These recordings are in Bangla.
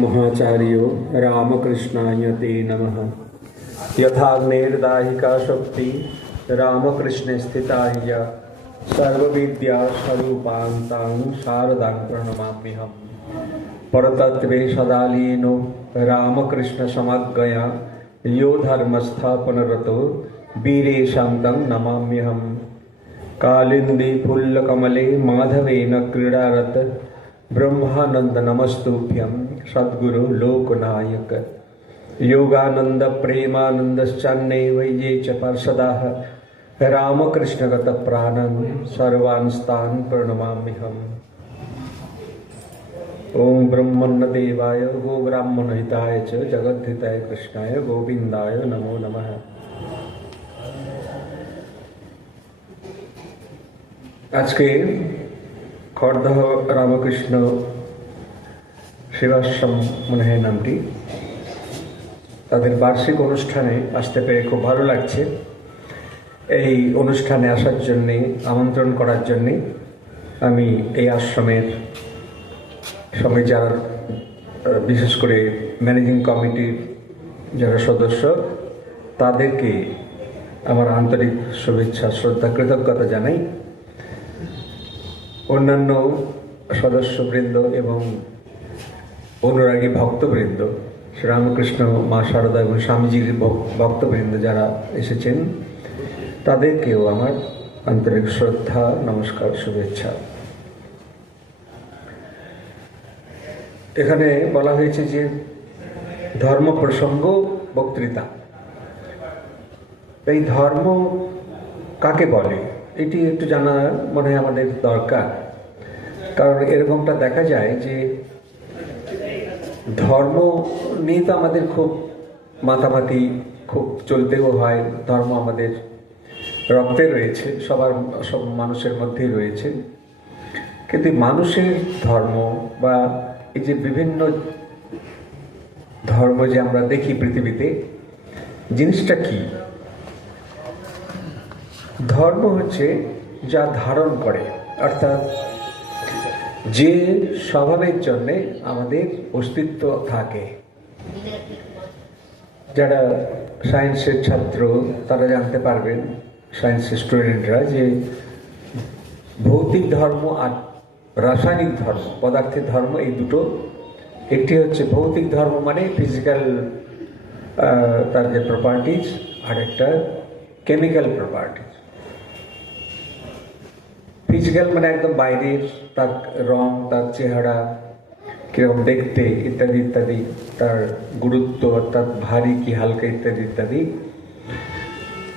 परमहाचार्यो रामकृष्णाय ते नमः। यथाग्नेर्दाहिका शक्ति रामकृष्णे स्थिता ह्य सर्वविद्या स्वरूपान्तां शारदां प्रणमाम्यहम्। परतत्त्वे सदा लीनो रामकृष्ण समग्रया यो धर्मस्थापनरतो वीरेशां तं नमाम्यहम्। कालिन्दी फुल्लकमले माधवेन क्रीडारत ब्रह्मानंद नमस्तुभ्यं सद्गुरु लोकनायक। योगानंद प्रेमानंदश्चन्नैव ये च पार्षदाः रामकृष्णगत प्राणं सर्वांस्तान् प्रणमाम्यहम्। ओम ब्रह्मण्य देवाय गो ब्राह्मण हिताय च जगद्धिताय कृष्णाय गोविंदाय नमो नमः। आज के খড়দহ রামকৃষ্ণ সেবাশ্রম মনে হয় নামটি, তাদের বার্ষিক অনুষ্ঠানে আসতে পেরে খুব ভালো লাগছে। এই অনুষ্ঠানে আসার জন্যে, আমন্ত্রণ করার জন্যে আমি এই আশ্রমের সঙ্গে যারা বিশেষ করে ম্যানেজিং কমিটির যারা সদস্য তাদেরকে আমার আন্তরিক শুভেচ্ছা শ্রদ্ধা কৃতজ্ঞতা জানাই। অন্যান্য সদস্যবৃন্দ এবং অনুরাগী ভক্তবৃন্দ, শ্রীরামকৃষ্ণ, মা শারদা এবং স্বামীজির ভক্তবৃন্দ যারা এসেছেন তাদেরকেও আমার আন্তরিক শ্রদ্ধা, নমস্কার, শুভেচ্ছা। এখানে বলা হয়েছে যে ধর্ম প্রসঙ্গ বক্তৃতা। এই ধর্ম কাকে বলে এটি একটু জানা মনে হয় আমাদের দরকার। কারণ এরকমটা দেখা যায় যে ধর্ম নিয়ে তো আমাদের খুব মাতামাতি, খুব চলতেও হয়। ধর্ম আমাদের রক্তে রয়েছে, সব মানুষের মধ্যেই রয়েছে। কিন্তু মানুষের ধর্ম বা এই যে বিভিন্ন ধর্ম যে আমরা দেখি পৃথিবীতে, জিনিসটা কি? ধর্ম হচ্ছে যা ধারণ করে, অর্থাৎ যে স্বভাবের জন্যে আমাদের অস্তিত্ব থাকে। যারা সায়েন্সের ছাত্র তারা জানতে পারবেন, সায়েন্সের স্টুডেন্টরা, যে ভৌতিক ধর্ম আর রাসায়নিক ধর্ম, পদার্থের ধর্ম, এই দুটো। একটি হচ্ছে ভৌতিক ধর্ম মানে ফিজিক্যাল তার যে প্রপার্টিজ, আর একটা কেমিক্যাল প্রপার্টিজ। ফিজিক্যাল মানে একদম বাইরের, তার রং, তার চেহারা কিরকম দেখতে ইত্যাদি ইত্যাদি, তার গুরুত্ব অর্থাৎ ভারী কি হালকা ইত্যাদি ইত্যাদি।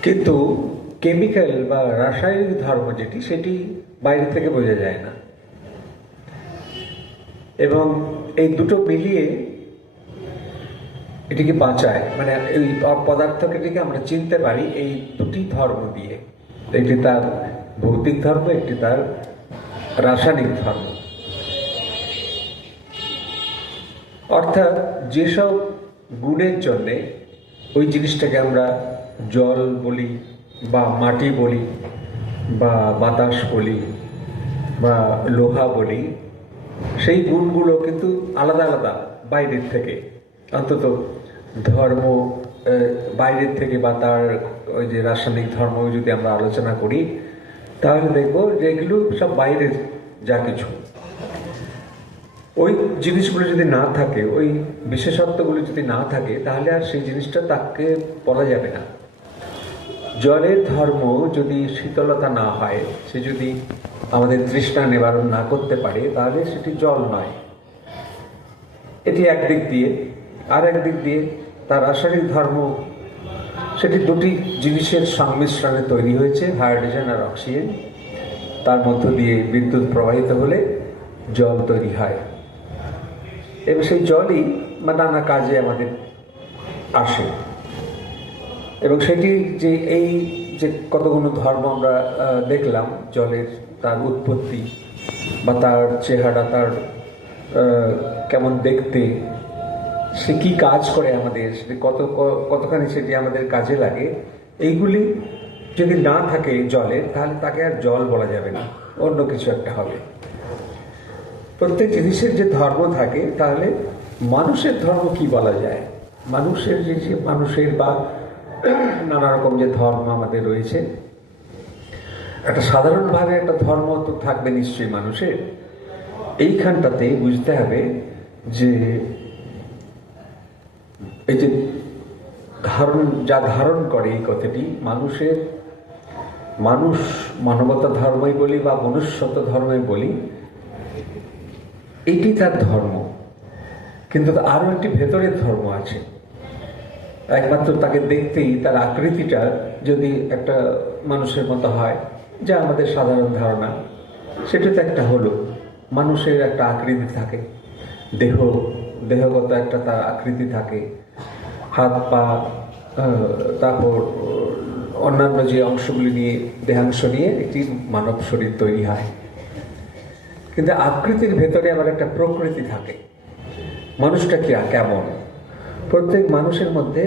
কিন্তু কেমিক্যাল বা রাসায়নিক ধর্ম যেটি, সেটি বাইরে থেকে বোঝা যায় না। এবং এই দুটো মিলিয়ে এটিকে বাঁচায়, মানে এই পদার্থটিকে আমরা চিনতে পারি এই দুটি ধর্ম দিয়ে। একটি তার ভৌতিক ধর্ম, একটি তার রাসায়নিক ধর্ম। অর্থাৎ যেসব গুণের জন্যে ওই জিনিসটাকে আমরা জল বলি বা মাটি বলি বা বাতাস বলি বা লোহা বলি, সেই গুণগুলো কিন্তু আলাদা আলাদা বাইরের থেকে। অন্তত ধর্ম বাইরের থেকে বা তার ওই যে রাসায়নিক ধর্ম যদি আমরা আলোচনা করি, তাহলে দেখবো যে এগুলো সব বাইরের যা কিছু। ওই জিনিসগুলো যদি না থাকে, ওই বিশেষত্বগুলো যদি না থাকে, তাহলে আর সেই জিনিসটা তাকে বলা যাবে না। জলের ধর্ম যদি শীতলতা না হয়, সে যদি আমাদের তৃষ্ণা নিবারণ না করতে পারে, তাহলে সেটি জল নয়। এটি একদিক দিয়ে। আর একদিক দিয়ে তার রাসায়নিক ধর্ম, সেটি দুটি জিনিসের সংমিশ্রণে তৈরি হয়েছে, হাইড্রোজেন আর অক্সিজেন। তার মধ্য দিয়ে বিদ্যুৎ প্রবাহিত হলে জল তৈরি হয়, এবং সেই জলই নানা কাজে আমাদের আসে। এবং সেটি যে এই যে কতগুলো ধর্ম আমরা দেখলাম, জলের তার উৎপত্তি বা তার চেহারা, তার কেমন দেখতে, সে কি কাজ করে আমাদের, সেটি কতখানি সেটি আমাদের কাজে লাগে, এইগুলি যদি না থাকে জলে, তাহলে তাকে আর জল বলা যাবে না, অন্য কিছু একটা হবে। প্রত্যেক জিনিসের যে ধর্ম থাকে, তাহলে মানুষের ধর্ম কি বলা যায়? মানুষের যে মানুষের বা নানা রকম যে ধর্ম আমাদের রয়েছে, একটা সাধারণভাবে একটা ধর্ম তো থাকবে নিশ্চয়ই মানুষের। এইখানটাতে বুঝতে হবে যে এই যে ধারণ করে এই কথাটি, মানুষ মানবতা ধর্মই বলি বা মনুষ্যত্ব ধর্মই বলি, এটি তার ধর্ম। কিন্তু আরো একটি ভেতরের ধর্ম আছে। একমাত্র তাকে দেখতেই তার আকৃতিটা যদি একটা মানুষের মতো হয়, যা আমাদের সাধারণ ধারণা, সেটা তো একটা হলো মানুষের একটা আকৃতি থাকে, দেহগত একটা তার আকৃতি থাকে, হাত পা, তারপর অন্যান্য যে অংশগুলি নিয়ে, দেহাংশ নিয়ে একটি মানব শরীর তৈরি হয়। কিন্তু আকৃতির ভেতরে আবার একটা প্রকৃতি থাকে। মানুষটা কেমন? প্রত্যেক মানুষের মধ্যে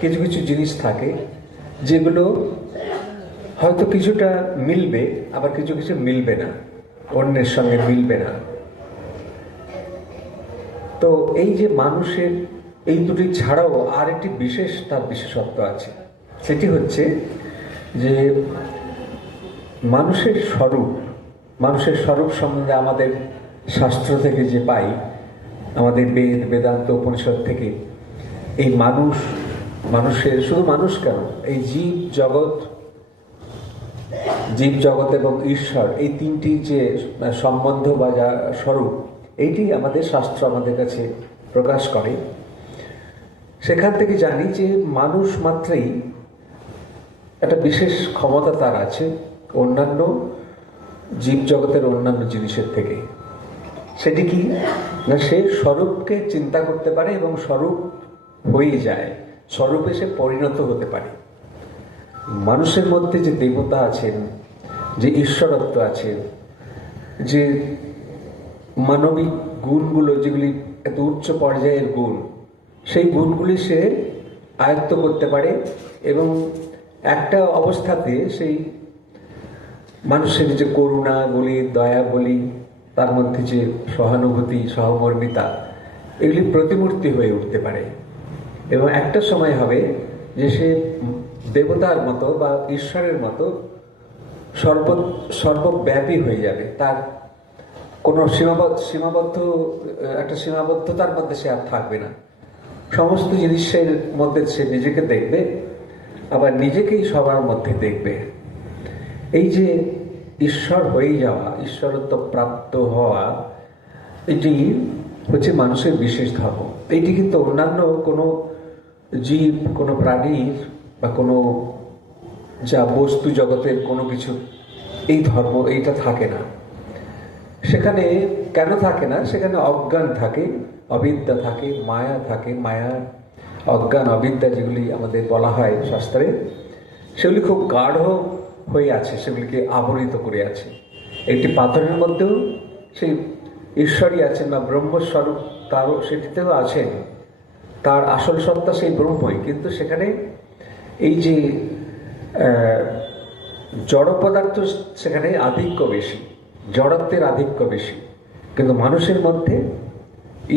কিছু কিছু জিনিস থাকে যেগুলো হয়তো কিছুটা মিলবে, আবার কিছু কিছু মিলবে না, অন্যের সঙ্গে মিলবে না। তো এই যে মানুষের এই দুটি ছাড়াও আর একটি তার বিশেষত্ব আছে। সেটি হচ্ছে যে মানুষের স্বরূপ সম্বন্ধে আমাদের শাস্ত্র থেকে যে পাই, আমাদের বেদান্ত উপনিষদ থেকে, এই মানুষের শুধু মানুষ কেন, এই জীব জগৎ এবং ঈশ্বর, এই তিনটি যে সম্বন্ধ বা যা স্বরূপ, এইটি আমাদের শাস্ত্র আমাদের কাছে প্রকাশ করে। সেখান থেকে জানি যে মানুষ মাত্রেই একটা বিশেষ ক্ষমতা তার আছে অন্যান্য জীব জগতের অন্যান্য জিনিসের থেকে। সেটি কি না, সে স্বরূপকে চিন্তা করতে পারে এবং স্বরূপ হয়ে যায়, স্বরূপে সে পরিণত হতে পারে। মানুষের মধ্যে যে দেবতা আছেন, যে ঈশ্বরত্ব আছে, যে মানবিক গুণগুলো যেগুলি এত উচ্চ পর্যায়ের গুণ, সেই গুণগুলি সে আয়ত্ত করতে পারে এবং একটা অবস্থাতে সেই মানুষের যে করুণা বলি, দয়া বলি, তার মধ্যে যে সহানুভূতি, সহমর্মিতা, এগুলি প্রতিমূর্তি হয়ে উঠতে পারে। এবং একটা সময় হবে যে সে দেবতার মতো বা ঈশ্বরের মতো সর্বব্যাপী হয়ে যাবে। তার কোনো সীমাবদ্ধতার মধ্যে সে আর থাকবে না। সমস্ত জিনিসের মধ্যে সে নিজেকে দেখবে, আবার নিজেকেই সবার মধ্যে দেখবে। এই যে ঈশ্বর হয়ে যাওয়া, ঈশ্বরত্ব প্রাপ্ত হওয়া, এটি হচ্ছে মানুষের বিশেষ ধর্ম। এটি কিন্তু অন্যান্য কোনো জীব, কোনো প্রাণীর বা কোনো যা বস্তু জগতের কোনো কিছু এই ধর্ম এইটা থাকে না। সেখানে কেন থাকে না? সেখানে অজ্ঞান থাকে, অবিদ্যা থাকে, মায়া থাকে। মায়া, অজ্ঞান, অবিদ্যা যেগুলি আমাদের বলা হয় শাস্ত্রে, সেগুলি খুব গাঢ় হয়ে আছে, সেগুলিকে আবরিত করে আছে। একটি পাথরের মধ্যেও সেই ঈশ্বরই আছেন বা ব্রহ্মস্বরূপ, তারও সেটিতেও আছেন, তার আসল সত্তা সেই ব্রহ্মই। কিন্তু সেখানে এই যে জড় পদার্থ, সেখানে আধিক্য বেশি, জড়ত্বের আধিক্য বেশি। কিন্তু মানুষের মধ্যে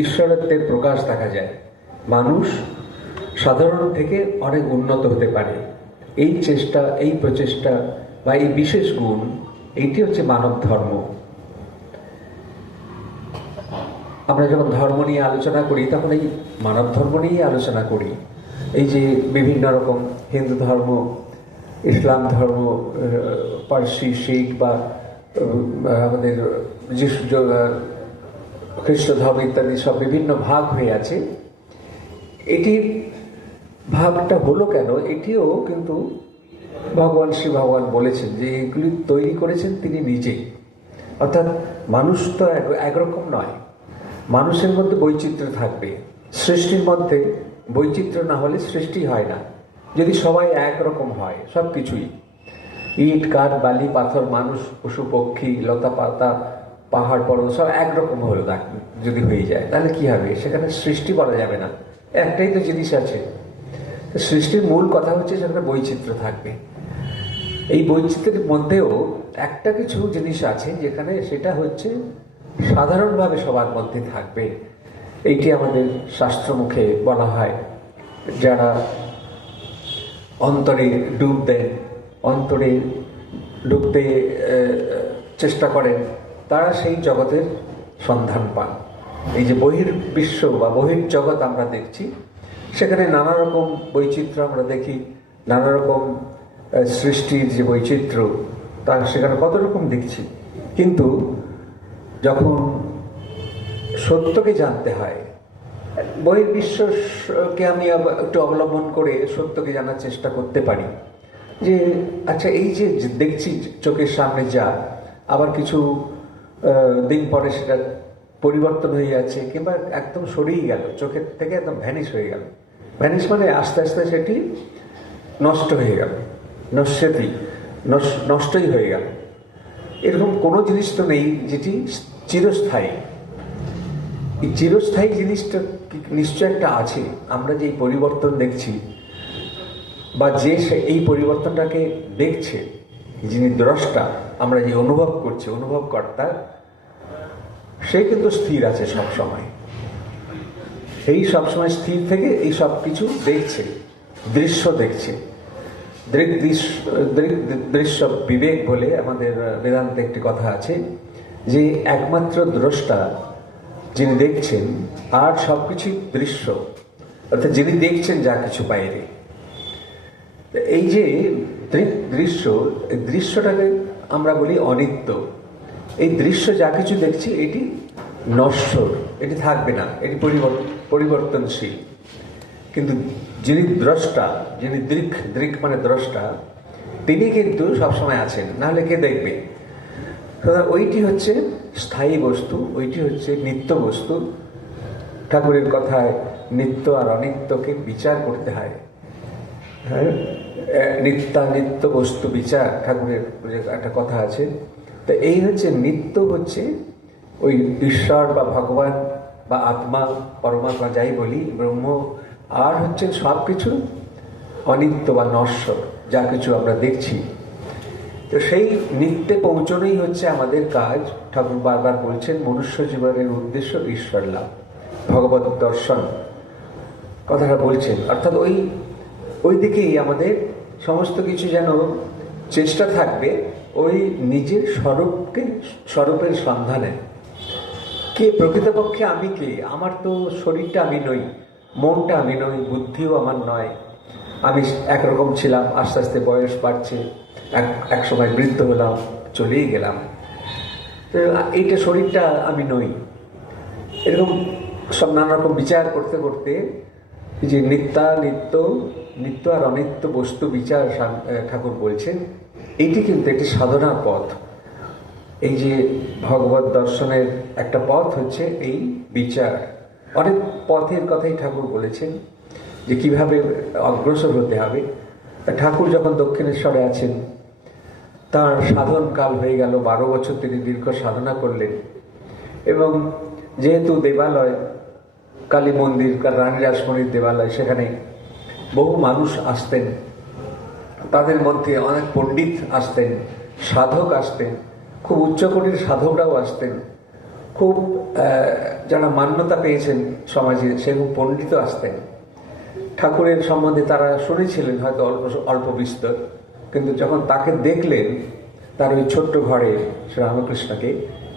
ঈশ্বরত্বের প্রকাশ দেখা যায়। মানুষ সাধারণ থেকে অনেক উন্নত হতে পারে। এই চেষ্টা, এই প্রচেষ্টা বা এই বিশেষ গুণ, এইটি হচ্ছে মানব ধর্ম। আমরা যখন ধর্ম নিয়ে আলোচনা করি তখন এই মানব ধর্ম নিয়েই আলোচনা করি। এই যে বিভিন্ন রকম হিন্দু ধর্ম, ইসলাম ধর্ম, পার্সি, শিখ বা আমাদের খ্রিস্ট ধর্ম ইত্যাদি সব বিভিন্ন ভাগ হয়ে আছে। এটির ভাগটা হলো কেন? এটিও কিন্তু শ্রী ভগবান বলেছেন যে এগুলি তৈরি করেছেন তিনি নিজেই। অর্থাৎ মানুষ তো একরকম নয়, মানুষের মধ্যে বৈচিত্র্য থাকবে। সৃষ্টির মধ্যে বৈচিত্র্য না হলে সৃষ্টি হয় না। যদি সবাই একরকম হয়, সব কিছুই, ইট, কাঠ, বালি, পাথর, মানুষ, পশু, পক্ষী, লতা পাতা, পাহাড় পর্বত সব একরকম হলো যদি হয়ে যায়, তাহলে কি হবে? সেখানে সৃষ্টি বলা যাবে না। একটাই তো জিনিস আছে। সৃষ্টির মূল কথা হচ্ছে সেখানে বৈচিত্র্য থাকবে। এই বৈচিত্র্যের মধ্যেও একটা কিছু জিনিস আছে যেখানে সেটা হচ্ছে সাধারণভাবে সবার মধ্যে থাকবে। এইটি আমাদের শাস্ত্রমুখে বলা হয়। যারা অন্তরে ডুব দেন, অন্তরে ঢুকতে চেষ্টা করেন, তারা সেই জগতের সন্ধান পান। এই যে বহির্বিশ্ব বা বহির্জগৎ আমরা দেখছি, সেখানে নানা রকম বৈচিত্র্য আমরা দেখি, নানা রকম সৃষ্টির যে বৈচিত্র্য, তা সেখানে কত রকম দেখছি। কিন্তু যখন সত্যকে জানতে হয়, বহির্বিশ্বকে আমি একটু অবলম্বন করে সত্যকে জানার চেষ্টা করতে পারি। যে আচ্ছা, এই যে দেখছি চোখের সামনে, যা আবার কিছু দিন পরে সেটা পরিবর্তন হয়ে যাচ্ছে, কিংবা একদম সরেই গেল, চোখের থেকে একদম ভ্যানিশ হয়ে গেল। ভ্যানিশ মানে আস্তে আস্তে সেটি নষ্ট হয়ে গেল, নষ্টই হয়ে গেল। এরকম কোনো জিনিস তো নেই যেটি চিরস্থায়ী। এই চিরস্থায়ী জিনিসটা নিশ্চয় একটা আছে। আমরা যে পরিবর্তন দেখছি, বা যে এই পরিবর্তনটাকে দেখছে, যিনি দ্রষ্টা, আমরা যে অনুভব করছি, অনুভবকর্তা, সে কিন্তু স্থির আছে সব সময়। এই সবসময় স্থির থেকে এই সব কিছু দেখছে, দৃশ্য দেখছে। দৃশ্য বিবেক বলে আমাদের বেদান্তে একটি কথা আছে, যে একমাত্র দ্রষ্টা যিনি দেখছেন, আর সবকিছুই দৃশ্য, অর্থাৎ যিনি দেখছেন যা কিছু বাইরে। এই যে দৃশ্য, এই দৃশ্যটাকে আমরা বলি অনিত্য। এই দৃশ্য যা কিছু দেখছি, এটি নশ্বর, এটি থাকবে না, এটি পরিবর্তনশীল। কিন্তু যিনি দ্রষ্টা, যিনি দৃক মানে দ্রষ্টা, তিনি কিন্তু সবসময় আছেন, নাহলে কে দেখবে? ওইটি হচ্ছে স্থায়ী বস্তু, ওইটি হচ্ছে নিত্য বস্তু। ঠাকুরের কথায় নিত্য আর অনিত্যকে বিচার করতে হয়। হ্যাঁ, নিত্য বস্তু বিচার, ঠাকুরের একটা কথা আছে। তো এই হচ্ছে নিত্য, হচ্ছে ওই ঈশ্বর বা ভগবান বা আত্মা, পরমাত্মা যাই বলি, ব্রহ্ম। আর হচ্ছে সব কিছু অনিত্য বা নশ্বর, যা কিছু আমরা দেখছি। তো সেই নিত্যে পৌঁছনোই হচ্ছে আমাদের কাজ। ঠাকুর বারবার বলছেন, মনুষ্য জীবনের উদ্দেশ্য ঈশ্বর লাভ, ভগবত দর্শন, কথাটা বলছেন। অর্থাৎ ওই দিকেই আমাদের সমস্ত কিছু যেন চেষ্টা থাকবে, ওই নিজের স্বরূপের সন্ধানে। কে প্রকৃতপক্ষে আমি কে? আমার তো শরীরটা আমি নই, মনটা আমি নই, বুদ্ধিও আমার নয়। আমি একরকম ছিলাম, আস্তে আস্তে বয়স বাড়ছে, এক সময় বৃদ্ধ হলাম, চলেই গেলাম। তো এইটা শরীরটা আমি নই। এরকম সব নানা রকম বিচার করতে করতে, যে নিত্য আর অনিত্য বস্তু বিচার ঠাকুর বলছেন, এইটি কিন্তু একটি সাধনার পথ। এই যে ভগবত দর্শনের একটা পথ হচ্ছে এই বিচার। অনেক পথের কথাই ঠাকুর বলেছেন, যে কিভাবে অগ্রসর হতে হবে। ঠাকুর যখন দক্ষিণেশ্বরে আছেন, তার সাধন কাল হয়ে গেল 12 বছর, তিনি দীর্ঘ সাধনা করলেন। এবং যেহেতু দেবালয়, কালী মন্দির, রানী রাসমণির দেবালয়, সেখানে বহু মানুষ আসতেন, তাদের মধ্যে অনেক পণ্ডিত আসতেন, সাধক আসতেন, খুব উচ্চকোটির সাধকরাও আসতেন, খুব যারা মান্যতা পেয়েছেন সমাজে সেরকম পণ্ডিতও আসতেন। ঠাকুরের সম্বন্ধে তারা শুনেছিলেন হয়তো অল্প বিস্তর, কিন্তু যখন তাকে দেখলেন, তার ওই ছোট্ট ঘরে শ্রীরামকৃষ্ণকে,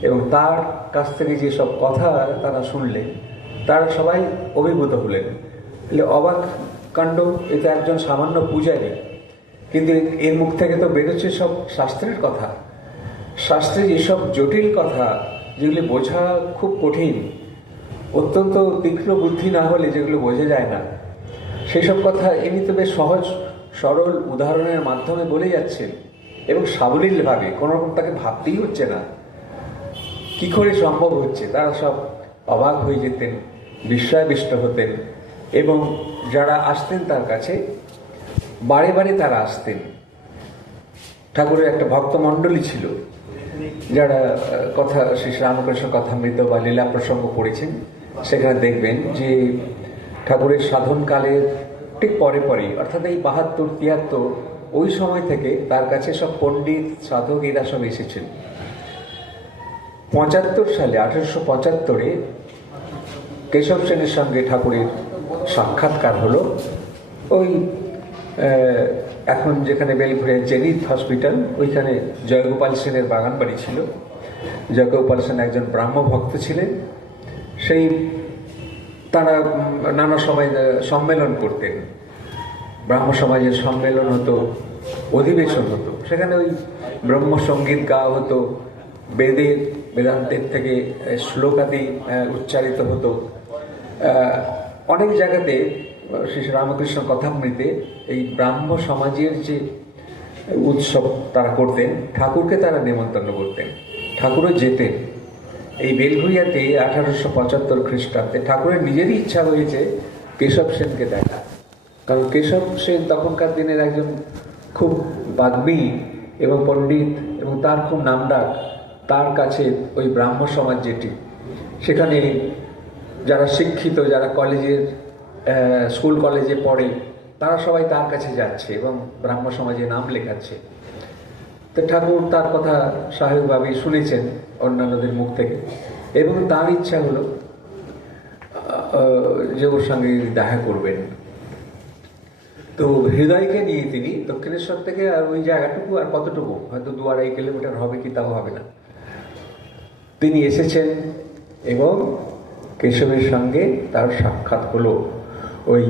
এবং তার কাছ থেকে যেসব কথা তারা শুনলেন, তারা সবাই অভিভূত হলেন। অবাক কাণ্ড, এটা একজন সামান্য পূজারী, কিন্তু এর মুখ থেকে তো বেরোচ্ছে সব শাস্ত্রের কথা। শাস্ত্রে যেসব জটিল কথা, যেগুলি বোঝা খুব কঠিন, অত্যন্ত তীক্ষ্ণ বুদ্ধি না হলে যেগুলো বোঝা যায় না, সেই সব কথা এমনিতে বেশ সহজ সরল উদাহরণের মাধ্যমে বলে যাচ্ছেন, এবং সাবলীলভাবে, কোনোরকম তাকে ভাবতেই হচ্ছে না কি করে সম্ভব হচ্ছে। তারা সব অবাক হয়ে যেতেন, বিস্ময়াবিষ্ট হতেন। এবং যারা আসতেন তার কাছে, বারে বারে তারা আসতেন। ঠাকুরের একটা ভক্তমণ্ডলী ছিল, যারা শ্রী রামকৃষ্ণ কথামৃত বা লীলা প্রসঙ্গ পড়েছেন, সেখানে দেখবেন যে ঠাকুরের সাধনকালের ঠিক পরে পরেই, অর্থাৎ এই 72-73, ওই সময় থেকে তার কাছে সব পণ্ডিত সাধক এরা সব এসেছেন। 75 সালে, 1875-এ কেশব সেনের সঙ্গে ঠাকুরের সাক্ষাৎকার হলো ওই এখন যেখানে বেলঘুরে জেনিথ হসপিটাল, ওইখানে জয়গোপাল সেনের বাগান বাড়ি ছিল। জয়গোপাল সেন একজন ব্রাহ্ম ভক্ত ছিলেন। সেই তারা নানা সময় সম্মেলন করতেন, ব্রাহ্ম সমাজের সম্মেলন হতো, অধিবেশন হতো, সেখানে ওই ব্রহ্মসঙ্গীত গাওয়া হতো, বেদান্তের থেকে শ্লোকাদি উচ্চারিত হতো। অনেক জায়গাতে শ্রী রামকৃষ্ণ কথামৃতে এই ব্রাহ্ম সমাজের যে উৎসব তারা করতেন, ঠাকুরকে তারা নেমন্তন্ন করতেন, ঠাকুরও যেতেন। এই বেলঘুরিয়াতে 1875 খ্রিস্টাব্দে ঠাকুরের নিজেরই ইচ্ছা হয়েছে কেশব সেনকে দেখা, কারণ কেশব সেন তখনকার দিনের একজন খুব বাগ্মী এবং পণ্ডিত, এবং তার খুব নামডাক। তার কাছে ওই ব্রাহ্ম সমাজ যেটি, সেখানে যারা শিক্ষিত, যারা কলেজের স্কুল কলেজে পড়ে, তারা সবাই তার কাছে যাচ্ছে এবং ব্রাহ্ম সমাজে নাম লেখাচ্ছে। তো ঠাকুর তার কথা স্বাভাবিকভাবেই শুনেছেন অন্যান্যদের মুখ থেকে, এবং তার ইচ্ছা হলো যে ওর সঙ্গে দেখা করবেন। তো হৃদয়কে নিয়ে তিনি দক্ষিণেশ্বর থেকে আর ওই জায়গাটুকু আর কতটুকু, হয়তো 2-2.5 কিলোমিটার হবে কি তাও হবে না, তিনি এসেছেন এবং কেশবের সঙ্গে তার সাক্ষাৎ হলো ওই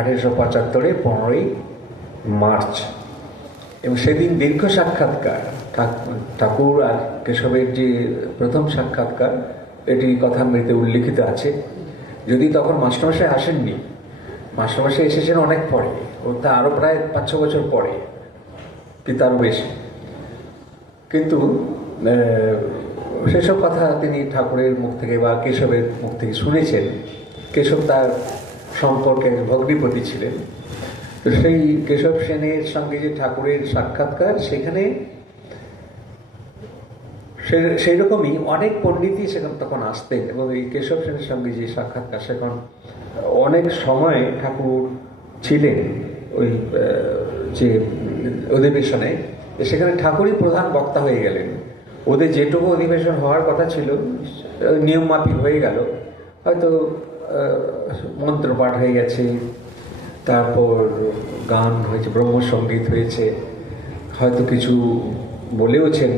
1875 15ই মার্চ। এবং সেদিন দীর্ঘ সাক্ষাৎকার, ঠাকুর আর কেশবের যে প্রথম সাক্ষাৎকার, এটি কথামৃতে উল্লিখিত আছে। যদি তখন মাস্টারমশাই আসেননি, মাস্টারমশাই এসেছেন অনেক পরে, ও তা আরও প্রায় 5-6 বছর পরে কি তারও বেশি, কিন্তু সেসব কথা তিনি ঠাকুরের মুখ থেকে বা কেশবের মুখ থেকে শুনেছেন। কেশব তার সম্পর্কে ভগ্নিপতি ছিলেন। তো সেই কেশব সেনের সঙ্গে যে ঠাকুরের সাক্ষাৎকার, সেখানে সেই রকমই অনেক পণ্ডিতই সেখানে তখন আসতেন, এবং এই কেশব সেনের সঙ্গে যে সাক্ষাৎকার, সেখানে অনেক সময় ঠাকুর ছিলেন ওই যে অধিবেশনে। সেখানে ঠাকুরই প্রধান বক্তা হয়ে গেলেন। ওদের যেটুকু অধিবেশন হওয়ার কথা ছিল নিয়মমাফিক হয়ে গেল, হয়তো মন্ত্রপাঠ হয়ে গেছে, তারপর গান হয়েছে, ব্রহ্মসঙ্গীত হয়েছে, হয়তো কিছু বলেওছেন।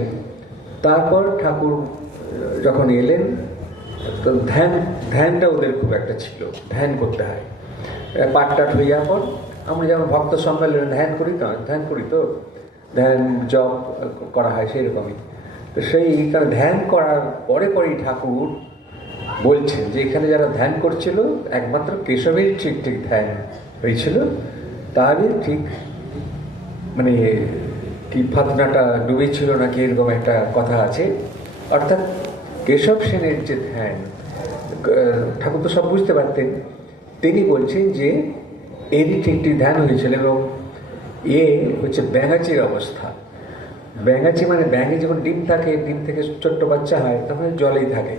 তারপর ঠাকুর যখন এলেন, তো ধ্যানটা ওদের খুব একটা ছিল, ধ্যান করতে হয়। পাঠটাঠ হয়ে যাওয়ার পর আমরা যেমন ভক্ত সম্মেলনে ধ্যান করি তো ধ্যান জপ করা হয়, সেই রকমই। তো সেই কারণ ধ্যান করার পরেই ঠাকুর বলছেন যে এখানে যারা ধ্যান করছিল, একমাত্র কেশবেরই ঠিক ধ্যান হয়েছিল, তারই ঠিক মানে কি ফাতনাটা ডুবেছিল নাকি, এরকম একটা কথা আছে। অর্থাৎ কেশব সেনের যে ধ্যান, ঠাকুর তো সব বুঝতে পারতেন, তিনি বলছেন যে এরই ঠিক ধ্যান হয়েছিল। এবং হচ্ছে ব্যাঙাচির অবস্থা। ব্যাঙাচি মানে ব্যাঙে যখন ডিম থাকে, ডিম থেকে ছোট্ট বাচ্চা হয়, তখন জলেই থাকে।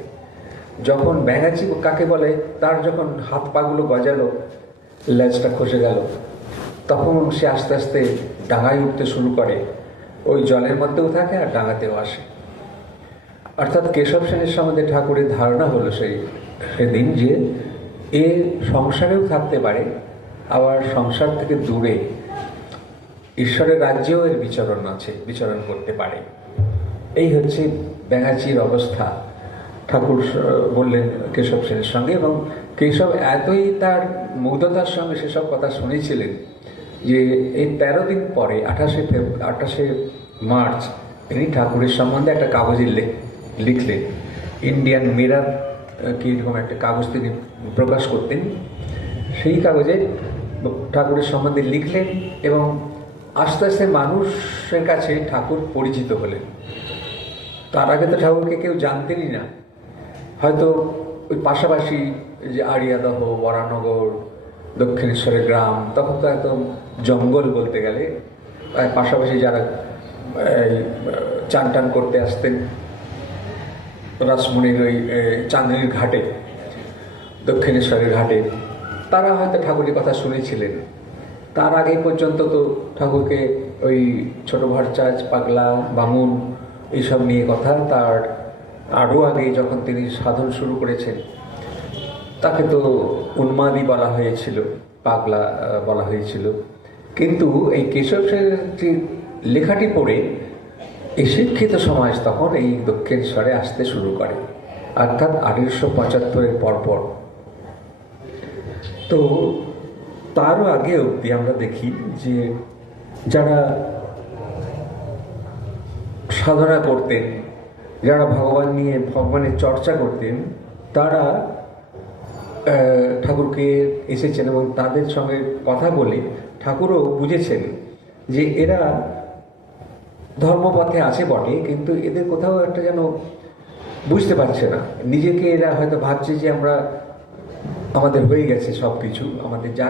যখন ব্যাঙাচি কাকে বলে, তার যখন হাত পাগুলো গজালো, লেজটা খসে গেল, তখন সে আস্তে আস্তে ডাঙায় উঠতে শুরু করে। ওই জলের মধ্যেও থাকে আর ডাঙাতেও আসে। অর্থাৎ কেশব সেনের সম্বন্ধে ঠাকুরের ধারণা হলো সেদিন যে এ সংসারেও থাকতে পারে, আবার সংসার থেকে দূরে ঈশ্বরের রাজ্যেও এর বিচরণ করতে পারে। এই হচ্ছে ব্যাঙাচির অবস্থা। ঠাকুর বললেন কেশব সেনের সঙ্গে, এবং কেশব এতই তার মুগ্ধতার সঙ্গে সেসব কথা শুনেছিলেন যে এই 13 দিন পরে 28শে মার্চ তিনি ঠাকুরের সম্বন্ধে একটা কাগজে লিখলেন। ইন্ডিয়ান মিরর কি এরকম একটা কাগজ তিনি প্রকাশ করতেন। সেই কাগজে ঠাকুরের সম্বন্ধে লিখলেন, এবং আস্তে আস্তে মানুষের কাছে ঠাকুর পরিচিত হলেন। তার আগে তো ঠাকুরকে কেউ জানতেনই না। হয়তো ওই পাশাপাশি যে আড়িয়াদহ, বরানগর, দক্ষিণেশ্বরের গ্রাম, তখন তো একদম জঙ্গল বলতে গেলে। পাশাপাশি যারা চান টান করতে আসতেন রাসমণির ওই চাঁদনীর ঘাটে, দক্ষিণেশ্বরের ঘাটে, তারা হয়তো ঠাকুরের কথা শুনেছিলেন। তার আগে পর্যন্ত তো ঠাকুরকে ওই ছোট ভরচাজ, পাগলা, বামুন এইসব নিয়ে কথা। তার আরও আগে যখন তিনি সাধন শুরু করেছেন, তাকে তো উন্মাদী বলা হয়েছিল, পাগলা বলা হয়েছিল। কিন্তু এই কেশব সেনের যে লেখাটি পড়ে এই শিক্ষিত সমাজ তখন এই দক্ষিণেশ্বরে আসতে শুরু করে, অর্থাৎ 1875-এর পরপর। তো তারও আগে অবধি আমরা দেখি যে যারা সাধনা করতেন, যারা ভগবান নিয়ে ভগবানের চর্চা করতেন, তারা ঠাকুরকে এসেছেন এবং তাদের সঙ্গে কথা বলে ঠাকুরও বুঝেছেন যে এরা ধর্মপথে আছে বটে, কিন্তু এদের কোথাও একটা যেন বুঝতে পারছে না, নিজেকে এরা হয়তো ভাবছে যে আমরা আমাদের হয়ে গেছে সব কিছু, আমাদের যা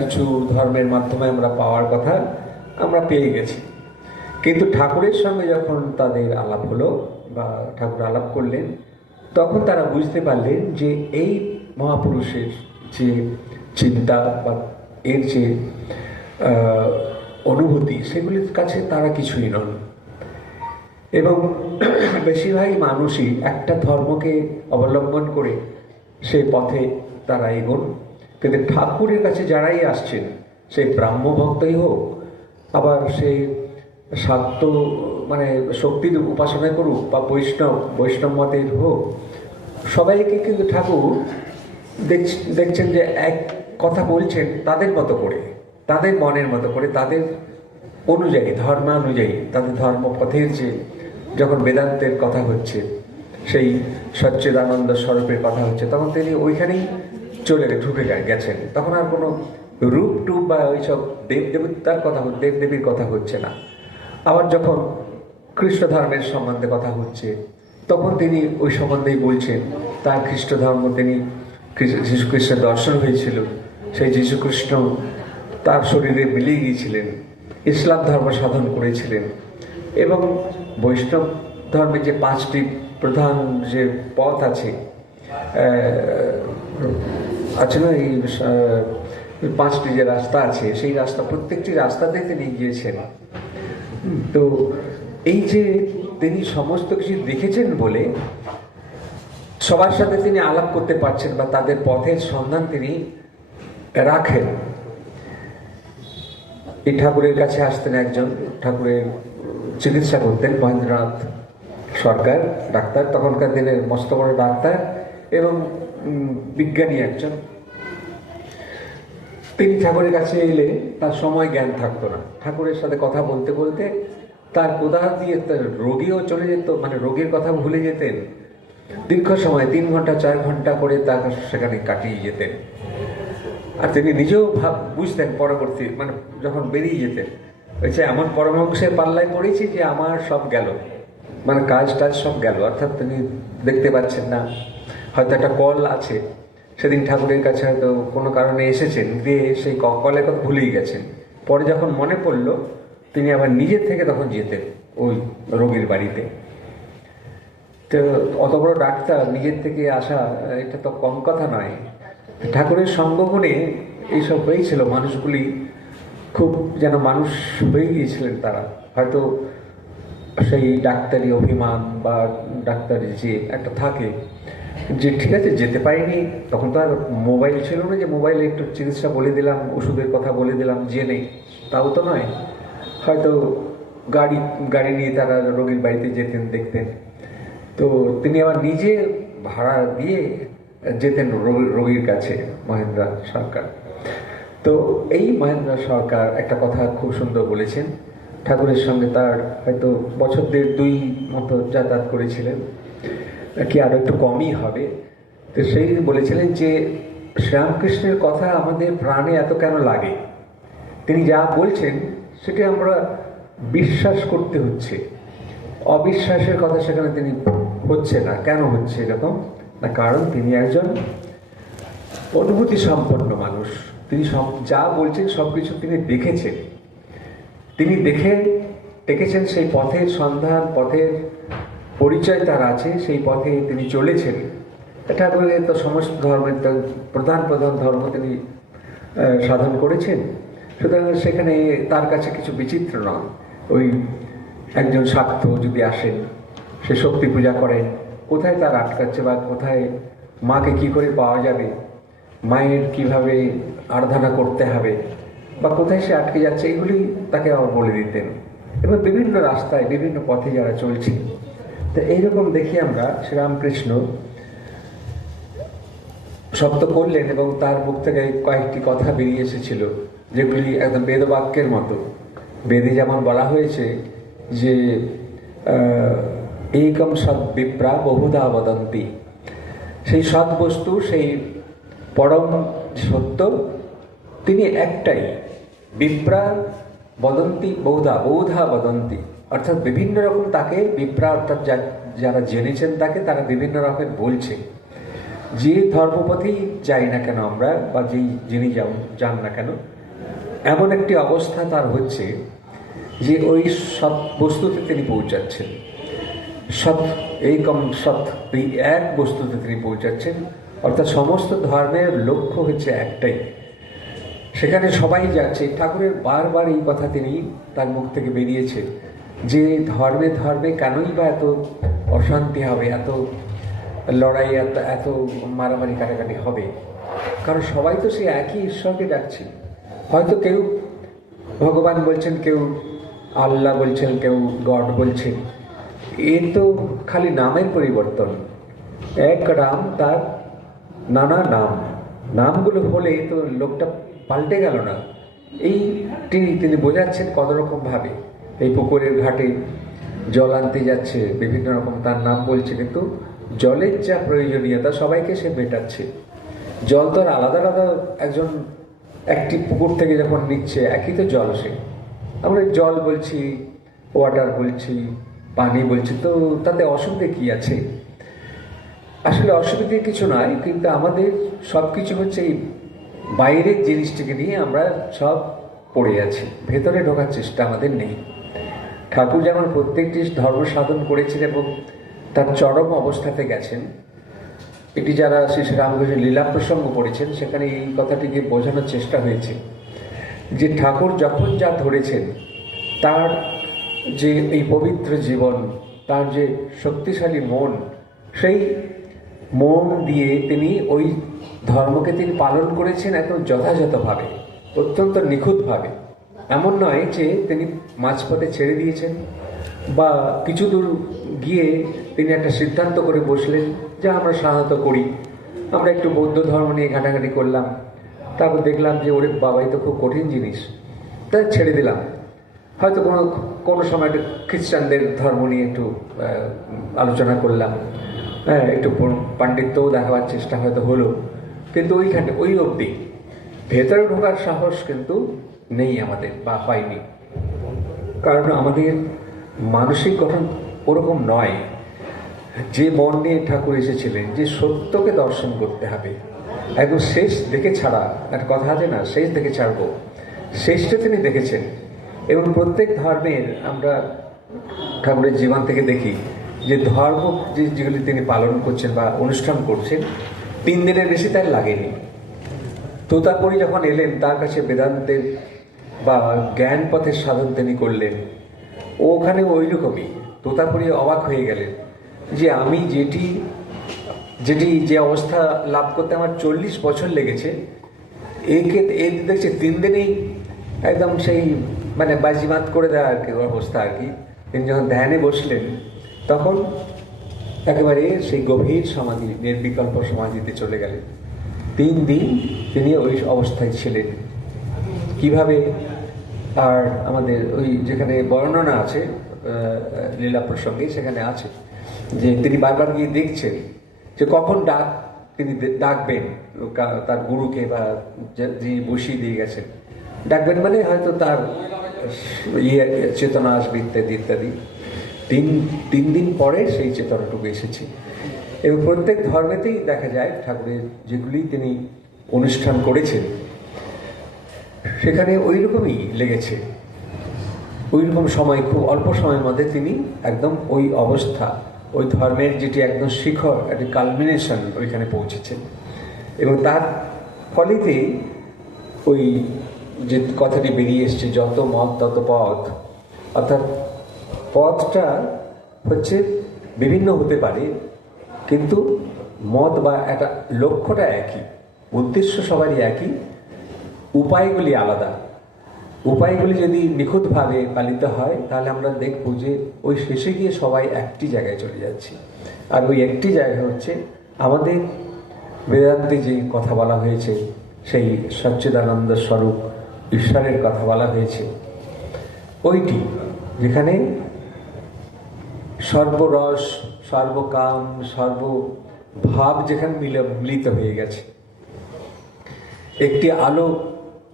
কিছু ধর্মের মাধ্যমে আমরা পাওয়ার কথা আমরা পেয়ে গেছি। কিন্তু ঠাকুরের সঙ্গে যখন তাদের আলাপ হলো বা ঠাকুর আলাপ করলেন, তখন তারা বুঝতে পারলেন যে এই মহাপুরুষের যে চিন্তা বা এর যে অনুভূতি, সেগুলির কাছে তারা কিছুই নন। এবং বেশিরভাগই মানুষই একটা ধর্মকে অবলম্বন করে সেই পথে তারা এগোন। কিন্তু ঠাকুরের কাছে যারাই আসছেন, সেই ব্রাহ্ম ভক্তই হোক, আবার সেই শাক্ত মানে শক্তির উপাসনা করুক, বা বৈষ্ণব মতের হোক, সবাইকে কিন্তু ঠাকুর দেখছেন যে এক কথা বলছেন তাদের মতো করে, তাদের মনের মতো করে, তাদের অনুযায়ী, ধর্মানুযায়ী, তাদের ধর্মপথের যে যখন বেদান্তের কথা হচ্ছে, সেই সচ্চিদানন্দ স্বরূপের কথা হচ্ছে, তখন তিনি ওইখানেই ঢুকে গেছেন। তখন আর কোনো রূপ টুপ বা ওইসব দেবদেবীর কথা হচ্ছে না। আবার যখন খ্রিস্ট ধর্মের সম্বন্ধে কথা হচ্ছে, তখন তিনি ওই সম্বন্ধেই বলছেন। তার খ্রিস্ট ধর্ম, তিনি যীশুখ্রিস্টের দর্শন হয়েছিল, সেই যীশুখ্রিস্ট তার শরীরে মিলিয়ে গিয়েছিলেন, ইসলাম ধর্ম সাধন করেছিলেন। এবং বৈষ্ণব ধর্মের যে 5টি প্রধান যে পথ আছে না, এই 5টি যে রাস্তা আছে, সেই রাস্তা প্রত্যেকটি রাস্তাতে তিনি গিয়েছেন। তো এই যে তিনি সমস্ত কিছু দেখেছেন বলে সবার সাথে তিনি আলাপ করতে পারছেন, বা তাদের পথের সন্ধান তিনি রাখেন। এই ঠাকুরের কাছে আসতেন একজন, ঠাকুরের চিকিৎসা করতেন মহেন্দ্রনাথ সরকার, ডাক্তার, তখনকার দিনের মস্ত বড় ডাক্তার এবং বিজ্ঞানী একজন। তিনি ঠাকুরের কাছে এলে তার সময় জ্ঞান থাকতো না। ঠাকুরের সাথে কথা বলতে বলতে তার কোথা দিয়ে তার রোগীও চলে যেত, মানে রোগীর কথা ভুলে যেতেন। দীর্ঘ সময় 3 ঘন্টা 4 ঘন্টা করে তার সেখানে কাটিয়ে যেতেন। আর তিনি নিজেও বুঝতেন পরবর্তী, মানে যখন বেরিয়ে যেতেন, বলছে এমন পরমহংসের পাল্লায় পড়েছি যে আমার সব গেল, মানে কাজ টাজ সব গেল। অর্থাৎ তিনি দেখতে পাচ্ছেন না, হয়তো একটা কল আছে, সেদিন ঠাকুরের কাছে হয়তো কোনো কারণে এসেছেন, দিয়ে সেই কলের কথা ভুলেই গেছেন। পরে যখন মনে পড়লো, তিনি আবার নিজের থেকে তখন যেতেন ওই রোগীর বাড়িতে। তো অত বড় ডাক্তার নিজের থেকে আসা, এটা তো কম কথা নয়। ঠাকুরের সঙ্গগুণে এইসব হয়েছিল, মানুষগুলি খুব যেন মানুষ হয়ে গিয়েছিলেন তারা। হয়তো সেই ডাক্তারি অভিমান বা ডাক্তারি যে একটা থাকে, যে ঠিক আছে যেতে পারিনি, তখন তো আর মোবাইল ছিল না যে মোবাইলে একটু চিকিৎসা বলে দিলাম, ওষুধের কথা বলে দিলাম জেনে, তাও তো নয়। হয়তো গাড়ি নিয়ে তারা রোগীর বাড়িতে যেতেন, দেখতেন। তো তিনি আবার নিজে ভাড়া দিয়ে যেতেন রোগীর কাছে, মহেন্দ্র সরকার। তো এই মহেন্দ্র সরকার একটা কথা খুব সুন্দর বলেছেন। ঠাকুরের সঙ্গে তার হয়তো বছর 1.5-2 মতো যাতায়াত করেছিলেন, কি আরো একটু কমই হবে। তো সেই বলেছিলেন যে শ্রীরামকৃষ্ণের কথা আমাদের প্রাণে এত কেন লাগে, তিনি যা বলছেন সেটা আমরা বিশ্বাস করতে হচ্ছে, অবিশ্বাসের কথা সেখানে তিনি হচ্ছে না। কেন হচ্ছে এরকম না, কারণ তিনি একজন অনুভূতি সম্পন্ন মানুষ। তিনি যা বলছেন সবকিছু তিনি দেখেছেন, তিনি দেখেছেন, সেই পথের সন্ধান, পথের পরিচয় তার আছে, সেই পথে তিনি চলেছেন। ঠাকুরের তো সমস্ত ধর্মের প্রধান ধর্ম তিনি সাধন করেছেন, সুতরাং সেখানে তার কাছে কিছু বিচিত্র নয়। ওই একজন শাক্ত যদি আসেন, সে শক্তি পূজা করেন, কোথায় তার আটকাচ্ছে বা কোথায় মাকে কি করে পাওয়া যাবে, মায়ের কিভাবে আরাধনা করতে হবে বা কোথায় সে আটকে যাচ্ছে, এগুলি তাকে আবার বলে দিতেন। এবং বিভিন্ন রাস্তায় বিভিন্ন পথে যারা চলছে, তো এইরকম দেখি আমরা শ্রীরামকৃষ্ণ শব্দ করলেন এবং তার মুখ থেকে কয়েকটি কথা বেরিয়ে এসেছিল যেগুলি একদম বেদবাক্যের মতো। বেদে যেমন বলা হয়েছে যে একম সৎ বিপ্রা বহুধা বদন্তি, সেই সৎ বস্তু, সেই পরম সত্য, তিনি একটাই। বিপ্রা বদন্তি বহুধা, বহুধা বদন্তি, অর্থাৎ বিভিন্ন রকম তাকে বিপ্রা, অর্থাৎ যারা জেনেছেন তাকে, তারা বিভিন্ন রকম বলছে। যে ধর্মপথেই যাই না কেন আমরা, বা যিনি যান না কেন, এমন একটি অবস্থা তার হচ্ছে যে ওই সৎ বস্তুতে তিনি পৌঁছাচ্ছেন। সৎ একম সৎ, এই এক বস্তুতে তিনি পৌঁছাচ্ছেন, অর্থাৎ সমস্ত ধর্মের লক্ষ্য হচ্ছে একটাই। সেখানে সবাই যাচ্ছে। ঠাকুরের বারবার এই কথা তিনি তার মুখ থেকে বেরিয়েছে যে ধর্মে ধর্মে কেনই বা এত অশান্তি হবে, এত লড়াই, এত মারামারি কাটাকাটি হবে, কারণ সবাই তো সেই একই ঈশ্বরকে ডাকছে। হয়তো কেউ ভগবান বলছেন, কেউ আল্লাহ বলছেন, কেউ গড বলছেন, এ তো খালি নামের পরিবর্তন। এক রাম, তার নানা নাম, নামগুলো হলে তো লোকটা পাল্টে গেল না। এই তিনি বোঝাচ্ছেন কত রকম ভাবে। এই পুকুরের ঘাটে জল আনতে যাচ্ছে, বিভিন্ন রকম তার নাম বলছে, কিন্তু জলের যা প্রয়োজনীয়তা সবাইকে সে মেটাচ্ছে। জল তো আর আলাদা আলাদা একজন একটি পুকুর থেকে যখন নিচ্ছে, একই তো জল। সে আমরা জল বলছি, ওয়াটার বলছি, পানি বলছি, তো তাতে অসুবিধে কি আছে? আসলে অসুবিধে কিছু নয়, কিন্তু আমাদের সব কিছু হচ্ছে এই বাইরের জিনিসটিকে নিয়ে আমরা সব পড়ে আছি, ভেতরে ঢোকার চেষ্টা আমাদের নেই। ঠাকুর যেমন প্রত্যেকটি ধর্ম সাধন করেছেন এবং তার চরম অবস্থাতে গেছেন, এটি যারা শ্রী রামকৃষ্ণ লীলা প্রসঙ্গ পড়েছেন সেখানে এই কথাটিকে বোঝানোর চেষ্টা হয়েছে যে ঠাকুর যখন যা ধরেছেন, তার যে এই পবিত্র জীবন, তার যে শক্তিশালী মন, সেই মন দিয়ে তিনি ওই ধর্মকে তিনি পালন করেছেন একদম যথাযথভাবে, অত্যন্ত নিখুঁতভাবে। এমন নয় যে তিনি মাঝপথে ছেড়ে দিয়েছেন বা কিছু দূর গিয়ে তিনি একটা সিদ্ধান্ত করে বসলেন যা আমরা সাধারণত করি। আমরা একটু বৌদ্ধ ধর্ম নিয়ে ঘাটাঘাটি করলাম, তারপর দেখলাম যে ওরে বাবাই তো খুব কঠিন জিনিস, তাই ছেড়ে দিলাম। হয়তো কোনো সময় একটু খ্রিস্টানদের ধর্ম নিয়ে একটু আলোচনা করলাম, হ্যাঁ, একটু পাণ্ডিত্যও দেখাবার চেষ্টা হয়তো হলো, কিন্তু ওইখানে ওই অবধি ভেতরে ঢোকার সাহস কিন্তু নেই আমাদের, বা হয়নি। কারণ আমাদের মানসিক গঠন ওরকম নয়। যে মন নিয়ে ঠাকুর এসেছিলেন যে সত্যকে দর্শন করতে হবে, একদম শেষ দেখে ছাড়া, একটা কথা আছে না, শেষ দেখে ছাড়বো, শেষটা তিনি দেখেছেন। এবং প্রত্যেক ধর্মের আমরা ঠাকুরের জীবন থেকে দেখি যে ধর্ম যেগুলি তিনি পালন করছেন বা অনুষ্ঠান করছেন, 3 দিনের বেশি তার লাগেনি। তোতাপুরী যখন এলেন, তার কাছে বেদান্তের বা জ্ঞান পথের সাধন তিনি করলেন, ওখানে ওই রকমই তোতাপুরী অবাক হয়ে গেলেন যে আমি যে অবস্থা লাভ করতে আমার 40 বছর লেগেছে, এ দেখছে 3 দিনেই একদম সেই মানে বাজিমাত করে দেওয়া আর কি অবস্থা আর কি। তিনি যখন ধ্যানে বসলেন তখন একেবারে সেই গভীর সমাধি, নির্বিকল্প সমাধিতে চলে গেলেন। 3 দিন তিনি ওই অবস্থায় ছিলেন। কিভাবে? আর আমাদের ওই যেখানে বর্ণনা আছে লীলা প্রসঙ্গে, সেখানে আছে যে তিনি বারবার গিয়ে দেখছেন যে কখন তিনি ডাকবেন তার গুরুকে বা যিনি বসিয়ে দিয়ে গেছেন, ডাকবেন মানে হয়তো তার চেতনা আসবে ইত্যাদি ইত্যাদি। 3 দিন পরে সেই চেতনাটুকু এসেছে। এবং প্রত্যেক ধর্মেতেই দেখা যায় ঠাকুরের যেগুলি তিনি অনুষ্ঠান করেছেন সেখানে ওই রকমই লেগেছে। ওই রকম সময়, খুব অল্প সময়ের মধ্যে তিনি একদম ওই অবস্থা, ওই ধর্মের যেটি একদম শিখর, একটি কালমিনেশন, ওইখানে পৌঁছেছেন। এবং তার ফলেতেই ওই যে কথাটি বেরিয়ে এসছে, যত মত তত পথ, অর্থাৎ পথটা হচ্ছে বিভিন্ন হতে পারে, কিন্তু মত বা একটা লক্ষ্যটা একই, উদ্দেশ্য সবারই একই, উপায়গুলি আলাদা। উপায়গুলি যদি নিখুঁতভাবে পালিত হয় তাহলে আমরা দেখব যে ওই শেষে গিয়ে সবাই একটি জায়গায় চলে যাচ্ছি। আর ওই একটি জায়গা হচ্ছে আমাদের বেদান্তে যে কথা বলা হয়েছে, সেই সচ্চিদানন্দ স্বরূপ ঈশ্বরের কথা বলা হয়েছে, ওইটি যেখানে সর্বরস, সর্বকাম, সর্বভাব যেখানে মিলিত হয়ে গেছে। একটি আলো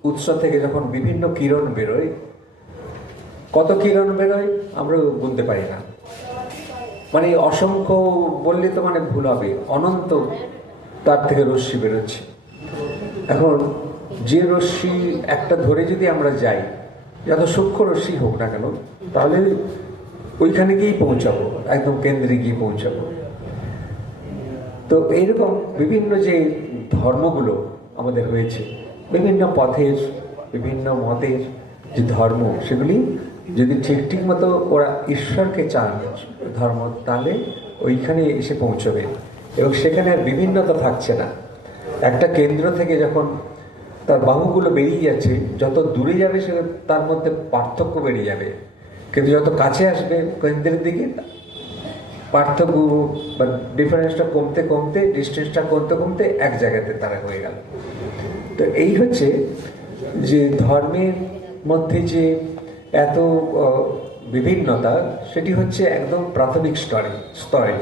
উৎস থেকে যখন বিভিন্ন কিরণ বেরোয়, কত কিরণ বেরোয় আমরা গুনতে পারি না, মানে অসংখ্য বললে তো মানে ভুল হবে, অনন্ত তার থেকে রশ্মি বেরোচ্ছে। এখন যে রশ্মি একটা ধরে যদি আমরা যাই, যত সূক্ষ্ম রশ্মি হোক না কেন, তাহলে ওইখানে গিয়েই পৌঁছাবো, একদম কেন্দ্রে গিয়ে পৌঁছাবো। তো এইরকম বিভিন্ন যে ধর্মগুলো আমাদের হয়েছে, বিভিন্ন পথের, বিভিন্ন মতের যে ধর্ম, সেগুলি যদি ঠিক মতো ওরা ঈশ্বরকে চান ধর্ম, তাহলে ওইখানে এসে পৌঁছবে এবং সেখানে আর বিভিন্নতা থাকছে না। একটা কেন্দ্র থেকে যখন তার বাহুগুলো বেরিয়ে যাচ্ছে, যত দূরে যাবে সে তার মধ্যে পার্থক্য বেড়ে যাবে, কিন্তু যত কাছে আসবে কেন্দ্রের দিকে পার্থক্য বা ডিফারেন্সটা কমতে কমতে, ডিস্টেন্সটা কমতে কমতে এক জায়গাতে তারা হয়ে গেল। তো এই হচ্ছে যে ধর্মের মধ্যে যে এত বিভিন্নতা, সেটি হচ্ছে একদম প্রাথমিক স্তরে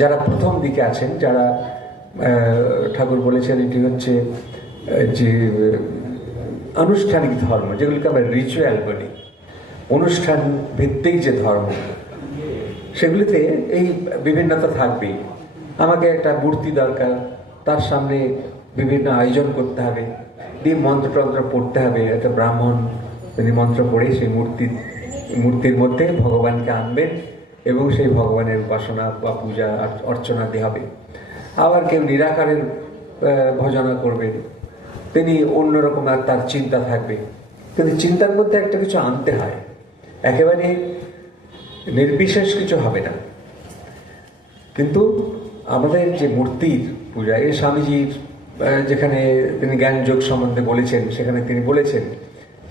যারা প্রথম দিকে আছেন, যারা ঠাকুর বলেছেন এটি হচ্ছে যে আনুষ্ঠানিক ধর্ম, যেগুলিকে আমরা রিচুয়াল বলি, অনুষ্ঠান ভিত্তিক যে ধর্ম, সেগুলিতে এই বিভিন্নতা থাকবেই। আমাকে একটা মূর্তি দরকার, তার সামনে বিভিন্ন আয়োজন করতে হবে, দিয়ে মন্ত্রতন্ত্র পড়তে হবে, একটা ব্রাহ্মণ তিনি মন্ত্র পড়ে সেই মূর্তির মধ্যে ভগবানকে আনবেন এবং সেই ভগবানের উপাসনা বা পূজা অর্চনা দিয়ে হবে। আবার কেউ নিরাকারের ভজনা করবেন, তিনি অন্যরকম আর তার চিন্তা থাকবে, কিন্তু চিন্তার মধ্যে একটা কিছু আনতে হয়, একেবারে নির্বিশেষ কিছু হবে না। কিন্তু আমাদের যে মূর্তির পূজা, এই স্বামীজির যেখানে তিনি জ্ঞান যোগ সম্বন্ধে বলেছেন, সেখানে তিনি বলেছেন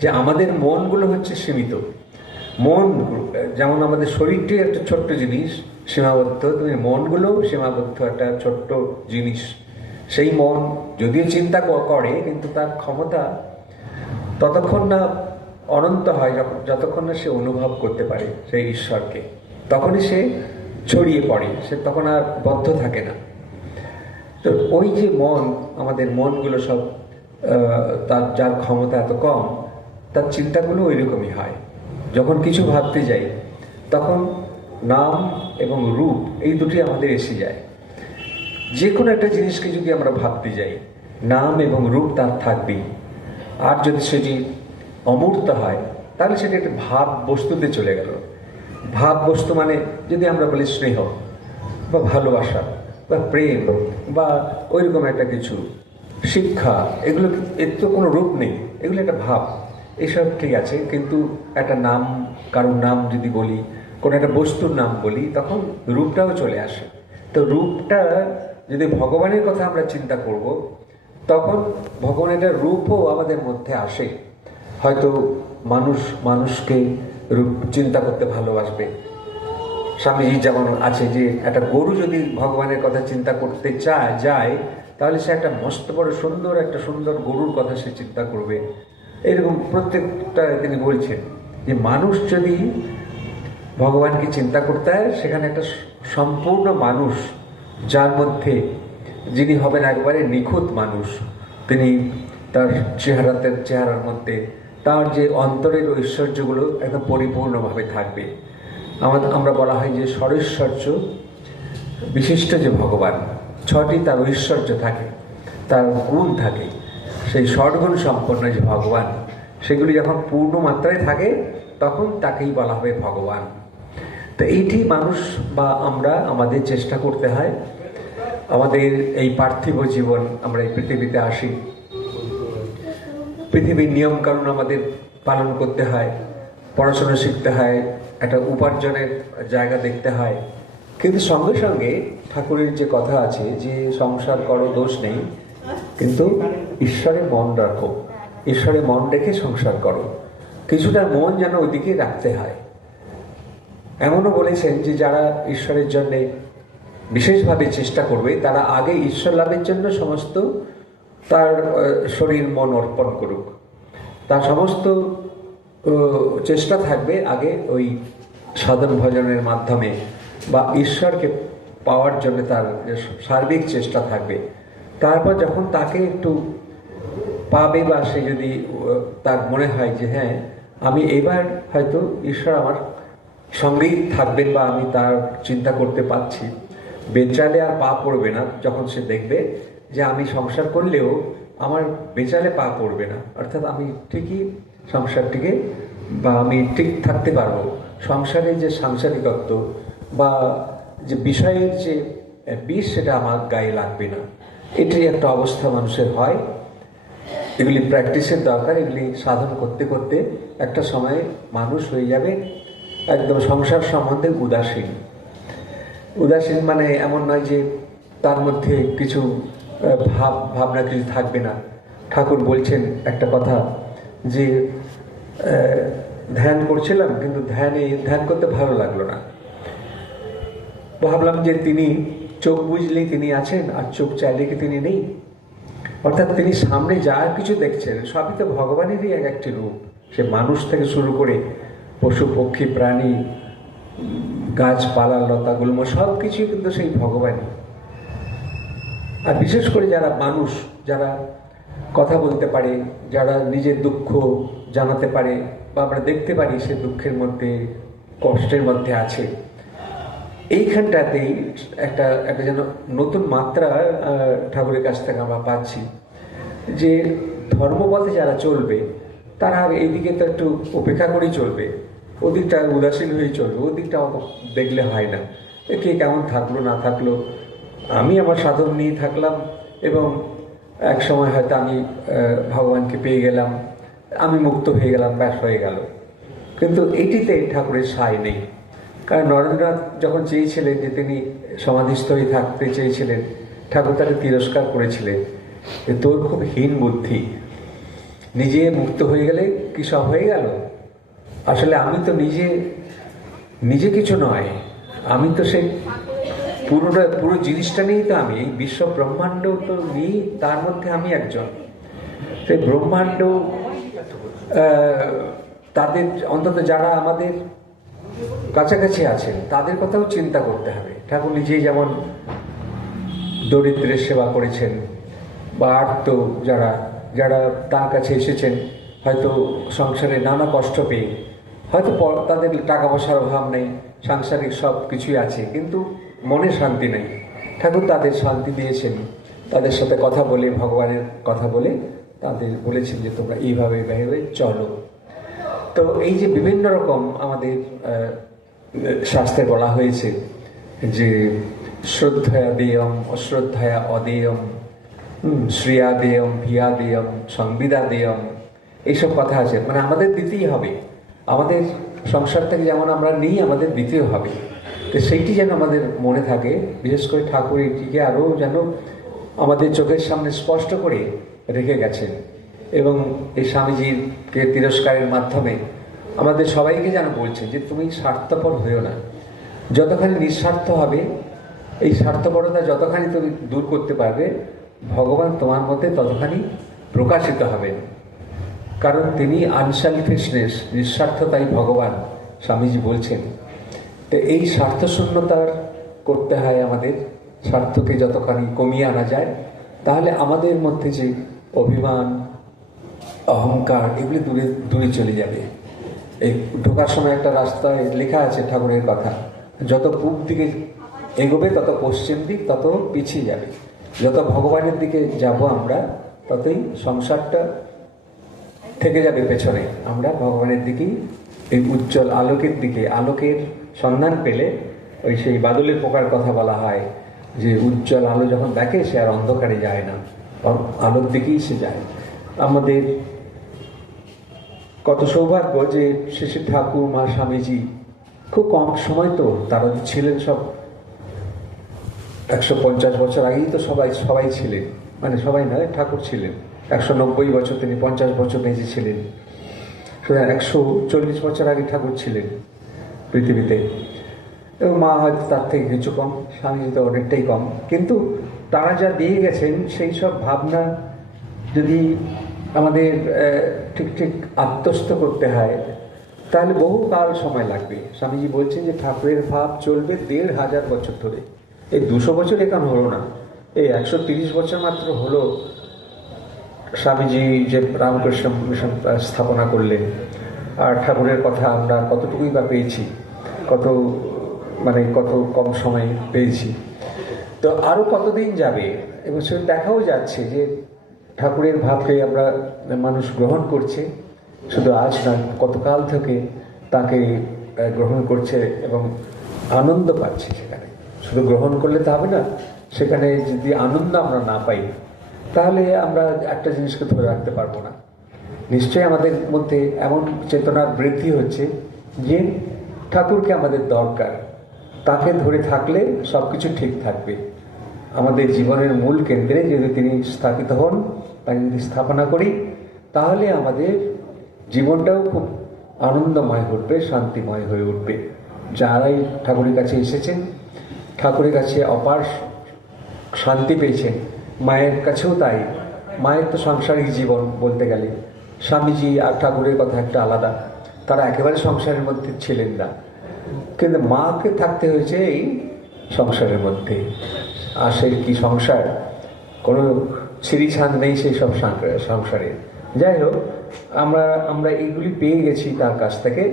যে আমাদের মনগুলো হচ্ছে সীমিত। মন যেমন আমাদের শরীরটি একটা ছোট্ট জিনিস, সীমাবদ্ধ, তুমি মনগুলোও সীমাবদ্ধ একটা ছোট্ট জিনিস। সেই মন যদিও চিন্তা করে, কিন্তু তার ক্ষমতা ততক্ষণ না অনন্ত হয় যতক্ষণ না সে অনুভব করতে পারে সেই ঈশ্বরকে, তখনই সে ছড়িয়ে পড়ে, সে তখন আর বদ্ধ থাকে না। তো ওই যে মন, আমাদের মনগুলো সব তার যার ক্ষমতা এত কম, তার চিন্তাগুলো ওই রকমই হয়। যখন কিছু ভাবতে যাই, তখন নাম এবং রূপ এই দুটি আমাদের এসে যায়। যে কোনো একটা জিনিসকে যদি আমরা ভাবতে যাই, নাম এবং রূপ তার থাকবেই। আর যদি সেটি অমূর্ত হয়, তাহলে সেটি একটা ভাব বস্তুতে চলে গেল। ভাব বস্তু মানে যদি আমরা বলি স্নেহ বা ভালোবাসা বা প্রেম বা ওইরকম একটা কিছু, শিক্ষা, এগুলো এর তো কোনো রূপ নেই, এগুলো একটা ভাব। এসব ঠিক আছে, কিন্তু একটা নাম, কারোর নাম যদি বলি, কোনো একটা বস্তুর নাম বলি, তখন রূপটাও চলে আসে। তো রূপটা যদি ভগবানের কথা আমরা চিন্তা করব, তখন ভগবানের একটা রূপও আমাদের মধ্যে আসে। হয়তো মানুষকে রূপ চিন্তা করতে ভালোবাসবে। স্বামীজি যেমন আছে যে একটা গরু যদি ভগবানের কথা চিন্তা করতে যায়, তাহলে সে একটা মস্ত বড় সুন্দর গরুর কথা সে চিন্তা করবে। এরকম প্রত্যেকটা তিনি বলছেন যে মানুষ যদি ভগবানকে চিন্তা করতে হয়, সেখানে একটা সম্পূর্ণ মানুষ, যার মধ্যে যিনি হবেন একবারে নিখুঁত মানুষ, তিনি তার চেহারার মধ্যে তার যে অন্তরের ঐশ্বর্যগুলো একদম পরিপূর্ণভাবে থাকবে। আমরা বলা হয় যে ষড়ৈশ্বর্য বিশিষ্ট যে ভগবান, ছটি তার ঐশ্বর্য থাকে, তার গুণ থাকে, সেই ষড়গুণ সম্পন্ন যে ভগবান, সেগুলি যখন পূর্ণ মাত্রায় থাকে, তখন তাকেই বলা হবে ভগবান। তো এইটি মানুষ বা আমরা আমাদের চেষ্টা করতে হয়। আমাদের এই পার্থিব জীবন, আমরা এই পৃথিবীতে আসি, পৃথিবীর নিয়মকানুন আমাদের পালন করতে হয়, পড়াশোনা শিখতে হয়, একটা উপার্জনের জায়গা দেখতে হয়, কিন্তু সঙ্গে সঙ্গে ঠাকুরের যে কথা আছে যে সংসার করো দোষ নেই, কিন্তু ঈশ্বরে মন রাখো, ঈশ্বরে মন রেখে সংসার করো, কিছুটা মন যেন ওইদিকে রাখতে হয়। এমনও বলেছেন যে যারা ঈশ্বরের জন্যে বিশেষভাবে চেষ্টা করবে তারা আগে ঈশ্বর লাভের জন্য সমস্ত তার শরীর মন অর্পণ করুক, তার সমস্ত চেষ্টা থাকবে আগে ওই সাধন ভজনের মাধ্যমে বা ঈশ্বরকে পাওয়ার জন্য তার সার্বিক চেষ্টা থাকবে। তারপর যখন তাকে একটু পাবে বা সে যদি তার মনে হয় যে হ্যাঁ আমি এবার হয়তো ঈশ্বর আমার সঙ্গেই থাকবেন বা আমি তার চিন্তা করতে পারছি, বেচালে আর পা পড়বে না, যখন সে দেখবে যে আমি সংসার করলেও আমার বেচালে পা পড়বে না, অর্থাৎ আমি ঠিকই সংসারটিকে বা আমি ঠিক থাকতে পারবো, সংসারে যে সাংসারিকত্ব বা যে বিষয়ের যে বিষ সেটা আমার গায়ে লাগবে না, এটাই একটা অবস্থা মানুষের হয়। এগুলি প্র্যাকটিসের দরকার, এগুলি সাধন করতে করতে একটা সময়ে মানুষ হয়ে যাবে একদম সংসার সম্বন্ধে উদাসীন। উদাসীন মানে এমন নয় যে তার মধ্যে কিছু ভাবনা কিছু থাকবে না। ঠাকুর বলছেন একটা কথা যে ধ্যান করছিলাম কিন্তু ধ্যান করতে ভালো লাগলো না, ভাবলাম যে তিনি চোখ বুঝলেই তিনি আছেন আর চোখ চাইলে কি তিনি নেই, অর্থাৎ তিনি সামনে যা কিছু দেখছেন সবই তো ভগবানেরই এক একটি রূপ। সে মানুষ থেকে শুরু করে পশু পক্ষী প্রাণী গাছপালা লতা গুল্ম সব কিছুই কিন্তু সেই ভগবানই। আর বিশেষ করে যারা মানুষ, যারা কথা বলতে পারে, যারা নিজের দুঃখ জানাতে পারে বা আমরা দেখতে পারি সে দুঃখের মধ্যে কষ্টের মধ্যে আছে, এইখানটাতেই একটা একটা যেন নতুন মাত্রা ঠাকুরের কাছ থেকে আমরা পাচ্ছি যে ধর্মপথে যারা চলবে তারা এইদিকে তো একটু উপেক্ষা করেই চলবে, ওদিকটা উদাসীন হয়ে চলবে, ওদিকটা দেখলে হয় না, কে কেমন থাকলো না থাকলো, আমি আমার সাধন নিয়ে থাকলাম এবং এক সময় হয়তো আমি ভগবানকে পেয়ে গেলাম, আমি মুক্ত হয়ে গেলাম, ব্যাস হয়ে গেল। কিন্তু এটিতে ঠাকুরের সায় নেই। কারণ নরেন্দ্রনাথ যখন চেয়েছিলেন যে তিনি সমাধিস্থ হয়ে থাকতে চেয়েছিলেন, ঠাকুর তাকে তিরস্কার করেছিলেন যে তোর খুব হীন বুদ্ধি, নিজে মুক্ত হয়ে গেলে কি সব হয়ে গেল? আসলে আমি তো নিজে কিছু নয়, আমি তো সেই পুরো জিনিসটা নিয়েই তো আমি, এই বিশ্ব ব্রহ্মাণ্ড তো নিয়েই, তার মধ্যে আমি একজন। সেই ব্রহ্মাণ্ড তাদের অন্তত যারা আমাদের কাছাকাছি আছেন তাদের কথাও চিন্তা করতে হবে। ঠাকুর নিজেই যেমন দরিদ্রের সেবা করেছেন বা আর্ত যারা যারা তার কাছে এসেছেন হয়তো সংসারে নানা কষ্ট পেয়ে, হয়তো তাদের টাকা পয়সার অভাব নেই, সাংসারিক সব কিছুই আছে কিন্তু মনে শান্তি নেই, ঠাকুর তাদের শান্তি দিয়েছেন, তাদের সাথে কথা বলে ভগবানের কথা বলে তাদের বলেছেন যে তোমরা এইভাবে এইভাবে চলো। তো এই যে বিভিন্ন রকম আমাদের শাস্ত্রে বলা হয়েছে যে শ্রদ্ধয়া দেয়ম অশ্রদ্ধয়া অদেয়ম, শ্রিয়া দেয়ম ভিয়া দেয়ম সংবিদা দেয়ম, এইসব কথা আছে, মানে আমাদের দিতেই হবে, আমাদের সংসার থেকে যেমন আমরা নিই আমাদের দিতেও হবে। তো সেইটি যেন আমাদের মনে থাকে, বিশেষ করে ঠাকুর এটিকে আরও যেন আমাদের চোখের সামনে স্পষ্ট করে রেখে গেছেন এবং এই স্বামীজিকে তিরস্কারের মাধ্যমে আমাদের সবাইকে যেন বলছেন যে তুমি স্বার্থপর হয়েও না, যতখানি নিঃস্বার্থ হবে, এই স্বার্থপরতা যতখানি তুমি দূর করতে পারবে ভগবান তোমার মধ্যে ততখানি প্রকাশিত হবেন। কারণ তিনি আনসেলফিশনেস, নিঃস্বার্থতাই ভগবান, স্বামীজি বলছেন। তো এই স্বার্থশূন্যতার করতে হয় আমাদের, স্বার্থকে যতখানি কমিয়ে আনা যায় তাহলে আমাদের মধ্যে যে অভিমান অহংকার এগুলি দূরে চলে যাবে। এই ঢোকার সময় একটা রাস্তায় লেখা আছে ঠাকুরের কথা, যত পূব দিকে এগোবে তত পশ্চিম দিক তত পিছিয়ে যাবে, যত ভগবানের দিকে যাব আমরা ততই সংসারটা থেকে যাবে পেছনে, আমরা ভগবানের দিকেই এই উজ্জ্বল আলোকের দিকে, আলোকের সন্ধান পেলে ওই সেই বাদলের পোকার কথা বলা হয় যে উজ্জ্বল আলো যখন দেখে সে আর অন্ধকারে যায় না, আলোর দিকেই সে যায়। আমাদের কত সৌভাগ্য যে শ্রী ঠাকুর মা স্বামীজি খুব কম সময় তো তারা ছিলেন সব 150 বছর আগেই তো সবাই সবাই ছিলেন, মানে সবাই নয়, ঠাকুর ছিলেন। 190 বছর, তিনি 50 বছর বেঁচে ছিলেন। সুতরাং 140 বছর আগে ঠাকুর ছিলেন পৃথিবীতে, এবং মা হয়তো তার থেকে কিছু কম, স্বামীজি তো অনেকটাই কম। কিন্তু তারা যা দিয়ে গেছেন সেই সব ভাবনা যদি আমাদের ঠিক ঠিক আত্মস্থ করতে হয়, তাহলে বহুকাল সময় লাগবে। স্বামীজি বলছেন যে ঠাকুরের ভাব চলবে 1500 বছর ধরে। এই 200 বছর এখন হলো না, এই 130 বছর মাত্র হলো স্বামীজি যে রামকৃষ্ণ মিশন স্থাপনা করলেন। আর ঠাকুরের কথা আমরা কতটুকুই বা পেয়েছি, কত মানে কত কম সময়ে পেয়েছি। তো আরও কতদিন যাবে, এবং সে দেখাও যাচ্ছে যে ঠাকুরের ভাবকে আমরা মানুষ গ্রহণ করছে, শুধু আজ নয়, কতকাল থেকে তাকে গ্রহণ করছে এবং আনন্দ পাচ্ছে সেখানে। শুধু গ্রহণ করলে তো হবে না, সেখানে যদি আনন্দ আমরা না পাই তাহলে আমরা একটা জিনিসকে ধরে রাখতে পারবো না। নিশ্চয়ই আমাদের মধ্যে এমন চেতনার বৃদ্ধি হচ্ছে যে ঠাকুরকে আমাদের দরকার, তাকে ধরে থাকলে সব কিছু ঠিক থাকবে। আমাদের জীবনের মূল কেন্দ্রে যদি তিনি স্থাপিত হন, তাকে যদি স্থাপনা করি, তাহলে আমাদের জীবনটাও খুব আনন্দময় উঠবে, শান্তিময় হয়ে উঠবে। যারাই ঠাকুরের কাছে এসেছেন, ঠাকুরের কাছে অপার শান্তি পেয়েছেন, মায়ের কাছেও তাই। মায়ের তো সাংসারিক জীবন বলতে গেলে, স্বামীজি আর ঠাকুরের কথা একটা আলাদা, তারা একেবারে সংসারের মধ্যে ছিলেন না, কিন্তু মাকে থাকতে হয়েছে এই সংসারের মধ্যে। আর সেই কি সংসার, কোনো ছিঁড়িছাঁদ নেই সেই সব সংসারে। যাই হোক, আমরা এইগুলি পেয়ে গেছি তার কাছ থেকে।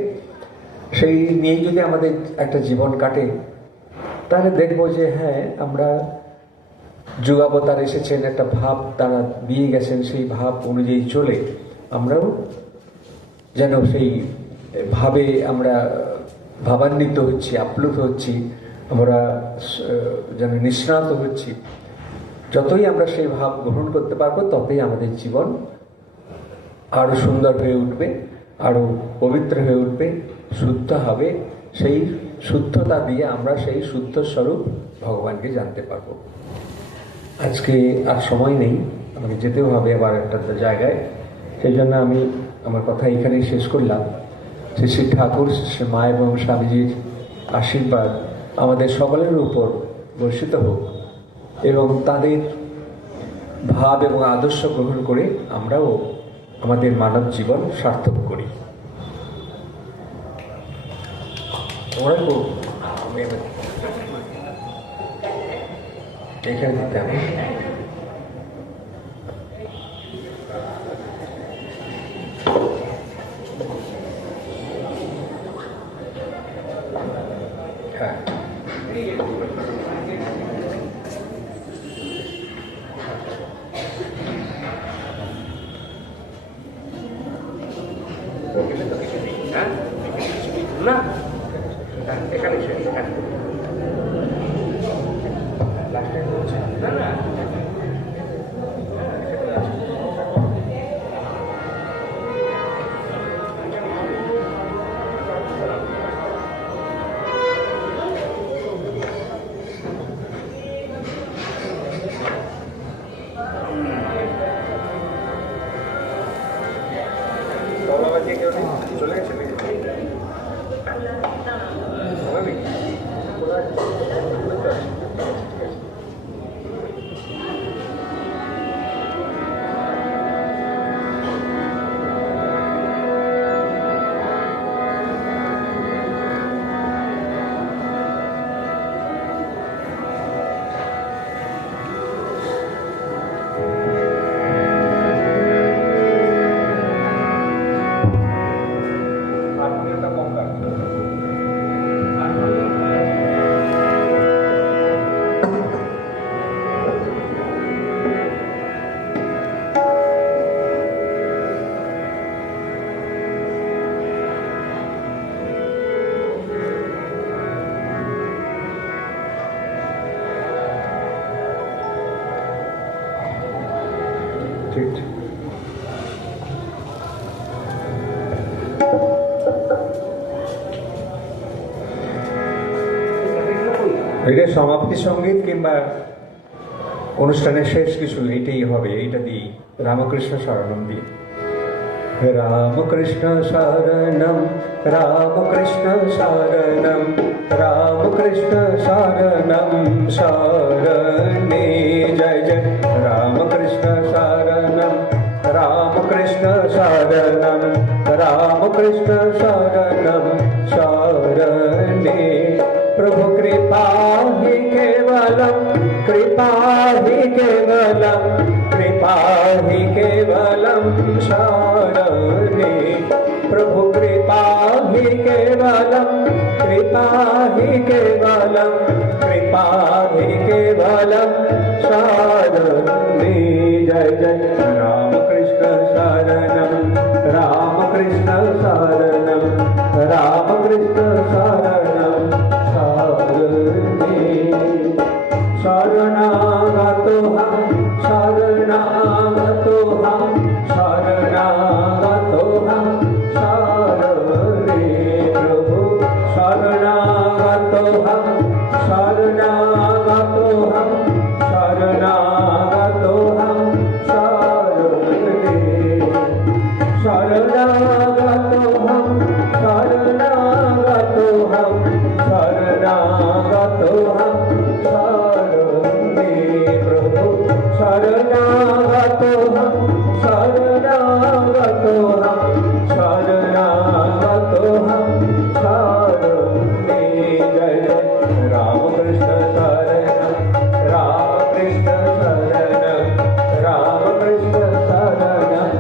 সেই নিয়েই যদি আমাদের একটা জীবন কাটে, তাহলে দেখবো যে হ্যাঁ, আমরা যুগাবতার এসেছেন, একটা ভাব তারা দিয়ে গেছেন, সেই ভাব অনুযায়ী চলে আমরাও যেন সেই ভাবে আমরা ভাবান্বিত হচ্ছি, আপ্লুত হচ্ছি, আমরা যেন নিষ্ণাত হচ্ছি। যতই আমরা সেই ভাব গ্রহণ করতে পারবো, ততই আমাদের জীবন আরো সুন্দর হয়ে উঠবে, আরো পবিত্র হয়ে উঠবে, শুদ্ধ হবে। সেই শুদ্ধতা দিয়ে আমরা সেই শুদ্ধ স্বরূপ ভগবানকে জানতে পারবো। আজকে আর সময় নেই, আমাকে যেতেও হবে আবার একটা জায়গায়। সেই জন্য আমি আমার কথা এখানেই শেষ করলাম। শ্রী শ্রী ঠাকুর, শ্রী মা এবং স্বামীজির আশীর্বাদ আমাদের সকলের উপর বর্ষিত হোক, এবং তাদের ভাব এবং আদর্শ গ্রহণ করে আমরাও আমাদের মানব জীবন সার্থক করি। এখানে দিতে হবে। হ্যাঁ, না এখানে না না চলে গেছে এটা সমাপ্তি সঙ্গীত কিংবা অনুষ্ঠানের শেষ কিছু এইটাই হবে, এইটা দিই রামকৃষ্ণ শরণম দিয়ে। রামকৃষ্ণ শরণম রামকৃষ্ণ শরণম রামকৃষ্ণ শরণম শরণে জয় জয় রামকৃষ্ণ শরণম রামকৃষ্ণ শরণম রামকৃষ্ণ শরণম শরণে प्रभु कृपा ही केवलम कृपा ही केवलम कृपा ही केवलम शरणे प्रभु कृपा ही केवलम कृपा ही केवलम कृपा ही केवलम शरणे जय जय रामकृष्ण शरणम रामकृष्ण शरणम रामकृष्ण शरणम शरणागतो हम शरणागतो हम शरणागतो हम शरणे प्रभु शरणागतो हम शरणागतो हम शरणागतो हम शरणे शरणागतो हम शरणागतो हम शरणागतो हम शरणे प्रभु शरणागतो हम शरणागतो हम शरणागतो हम शरणे जय जय रामकृष्ण शरणम रामकृष्ण शरणम रामकृष्ण शरणम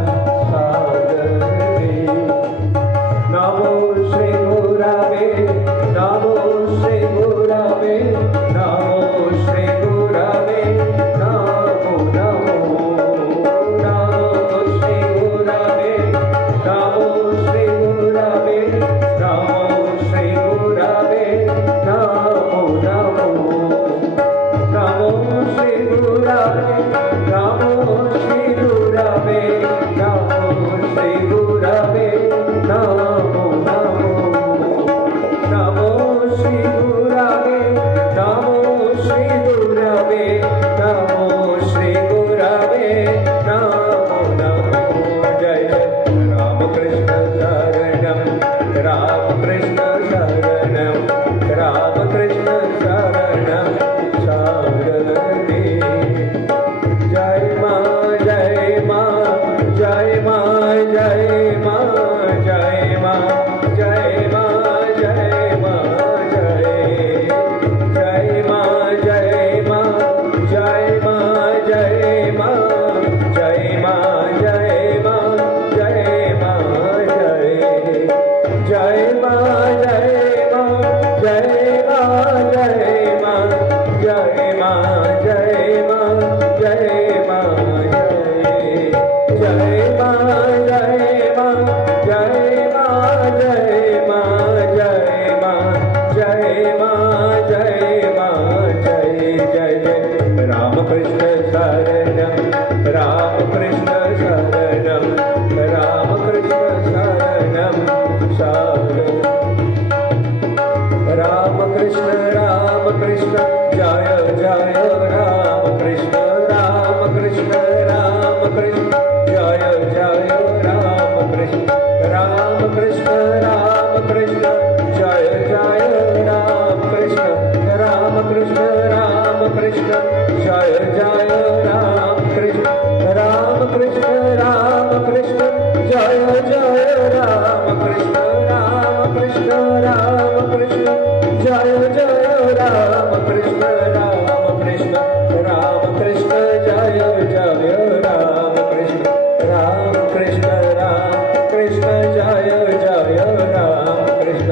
शरणे नमो श्री गुरवे नमो श्री गुरवे नमो श्री गुरवे नमो नमो नमो श्री गुरवे नमो श्री गुरवे नमो श्री गुरवे नमो नमो नमो श्री गुरवे नमो श्री गुरवे नमो श्री गुरवे नमो नमो नमो श्री गुरवे नमो श्री गुरवे नमो श्री गुरवे नमो नमो जय जय रामकृष्ण शरणम रामकृष्ण शरणम रामकृष्ण शरणम शरणे जय मां जय मां जय मां जय मां जय मां जय मां जय मां जय जय मां जय मां जय मां जय मां जय मां जय मां जय मां जय जय मां जय मां जय मां जय मां जय मां जय मां जय मां जय जय मां जय मां जय मां जय मां जय मां जय मां जय मां जय जय जय रामकृष्ण शरणम रामकृष्ण शरणम रामकृष्ण शरणम शरणं रामकृष्ण रामकृष्ण जय जय रामकृष्ण रामकृष्ण रामकृष्ण जय जय रामकृष्ण रामकृष्ण रामकृष्ण जय जय रामकृष्ण रामकृष्ण रामकृष्ण जय जय रामकृष्ण रामकृष्ण रामकृष्ण जय जय रामकृष्ण रामकृष्ण रामकृष्ण जय जय रामकृष्ण रामकृष्ण रामकृष्ण जय जय रामकृष्ण रामकृष्ण रामकृष्ण जय जय रामकृष्ण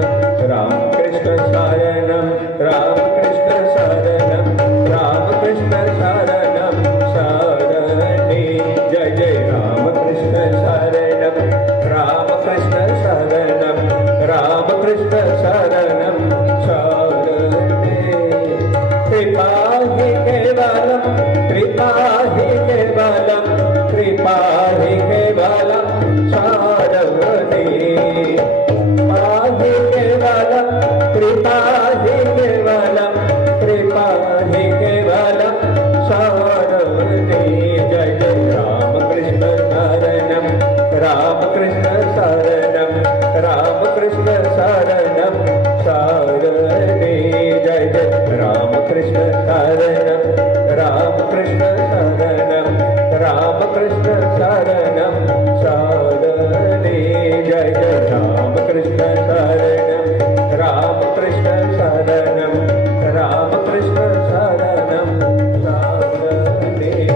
रामकृष्ण शरणम रामकृष्ण शरणम रामकृष्ण शरणम शरणे जय जय राम रामकृष्ण शरणं रामकृष्ण शरणं रामकृष्ण शरणं शरणे जय जय रामकृष्ण शरणं रामकृष्ण शरणं रामकृष्ण शरणं शरणे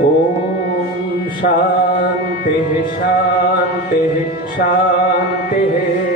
ॐ शान्तिः शान्तिः शान्तिः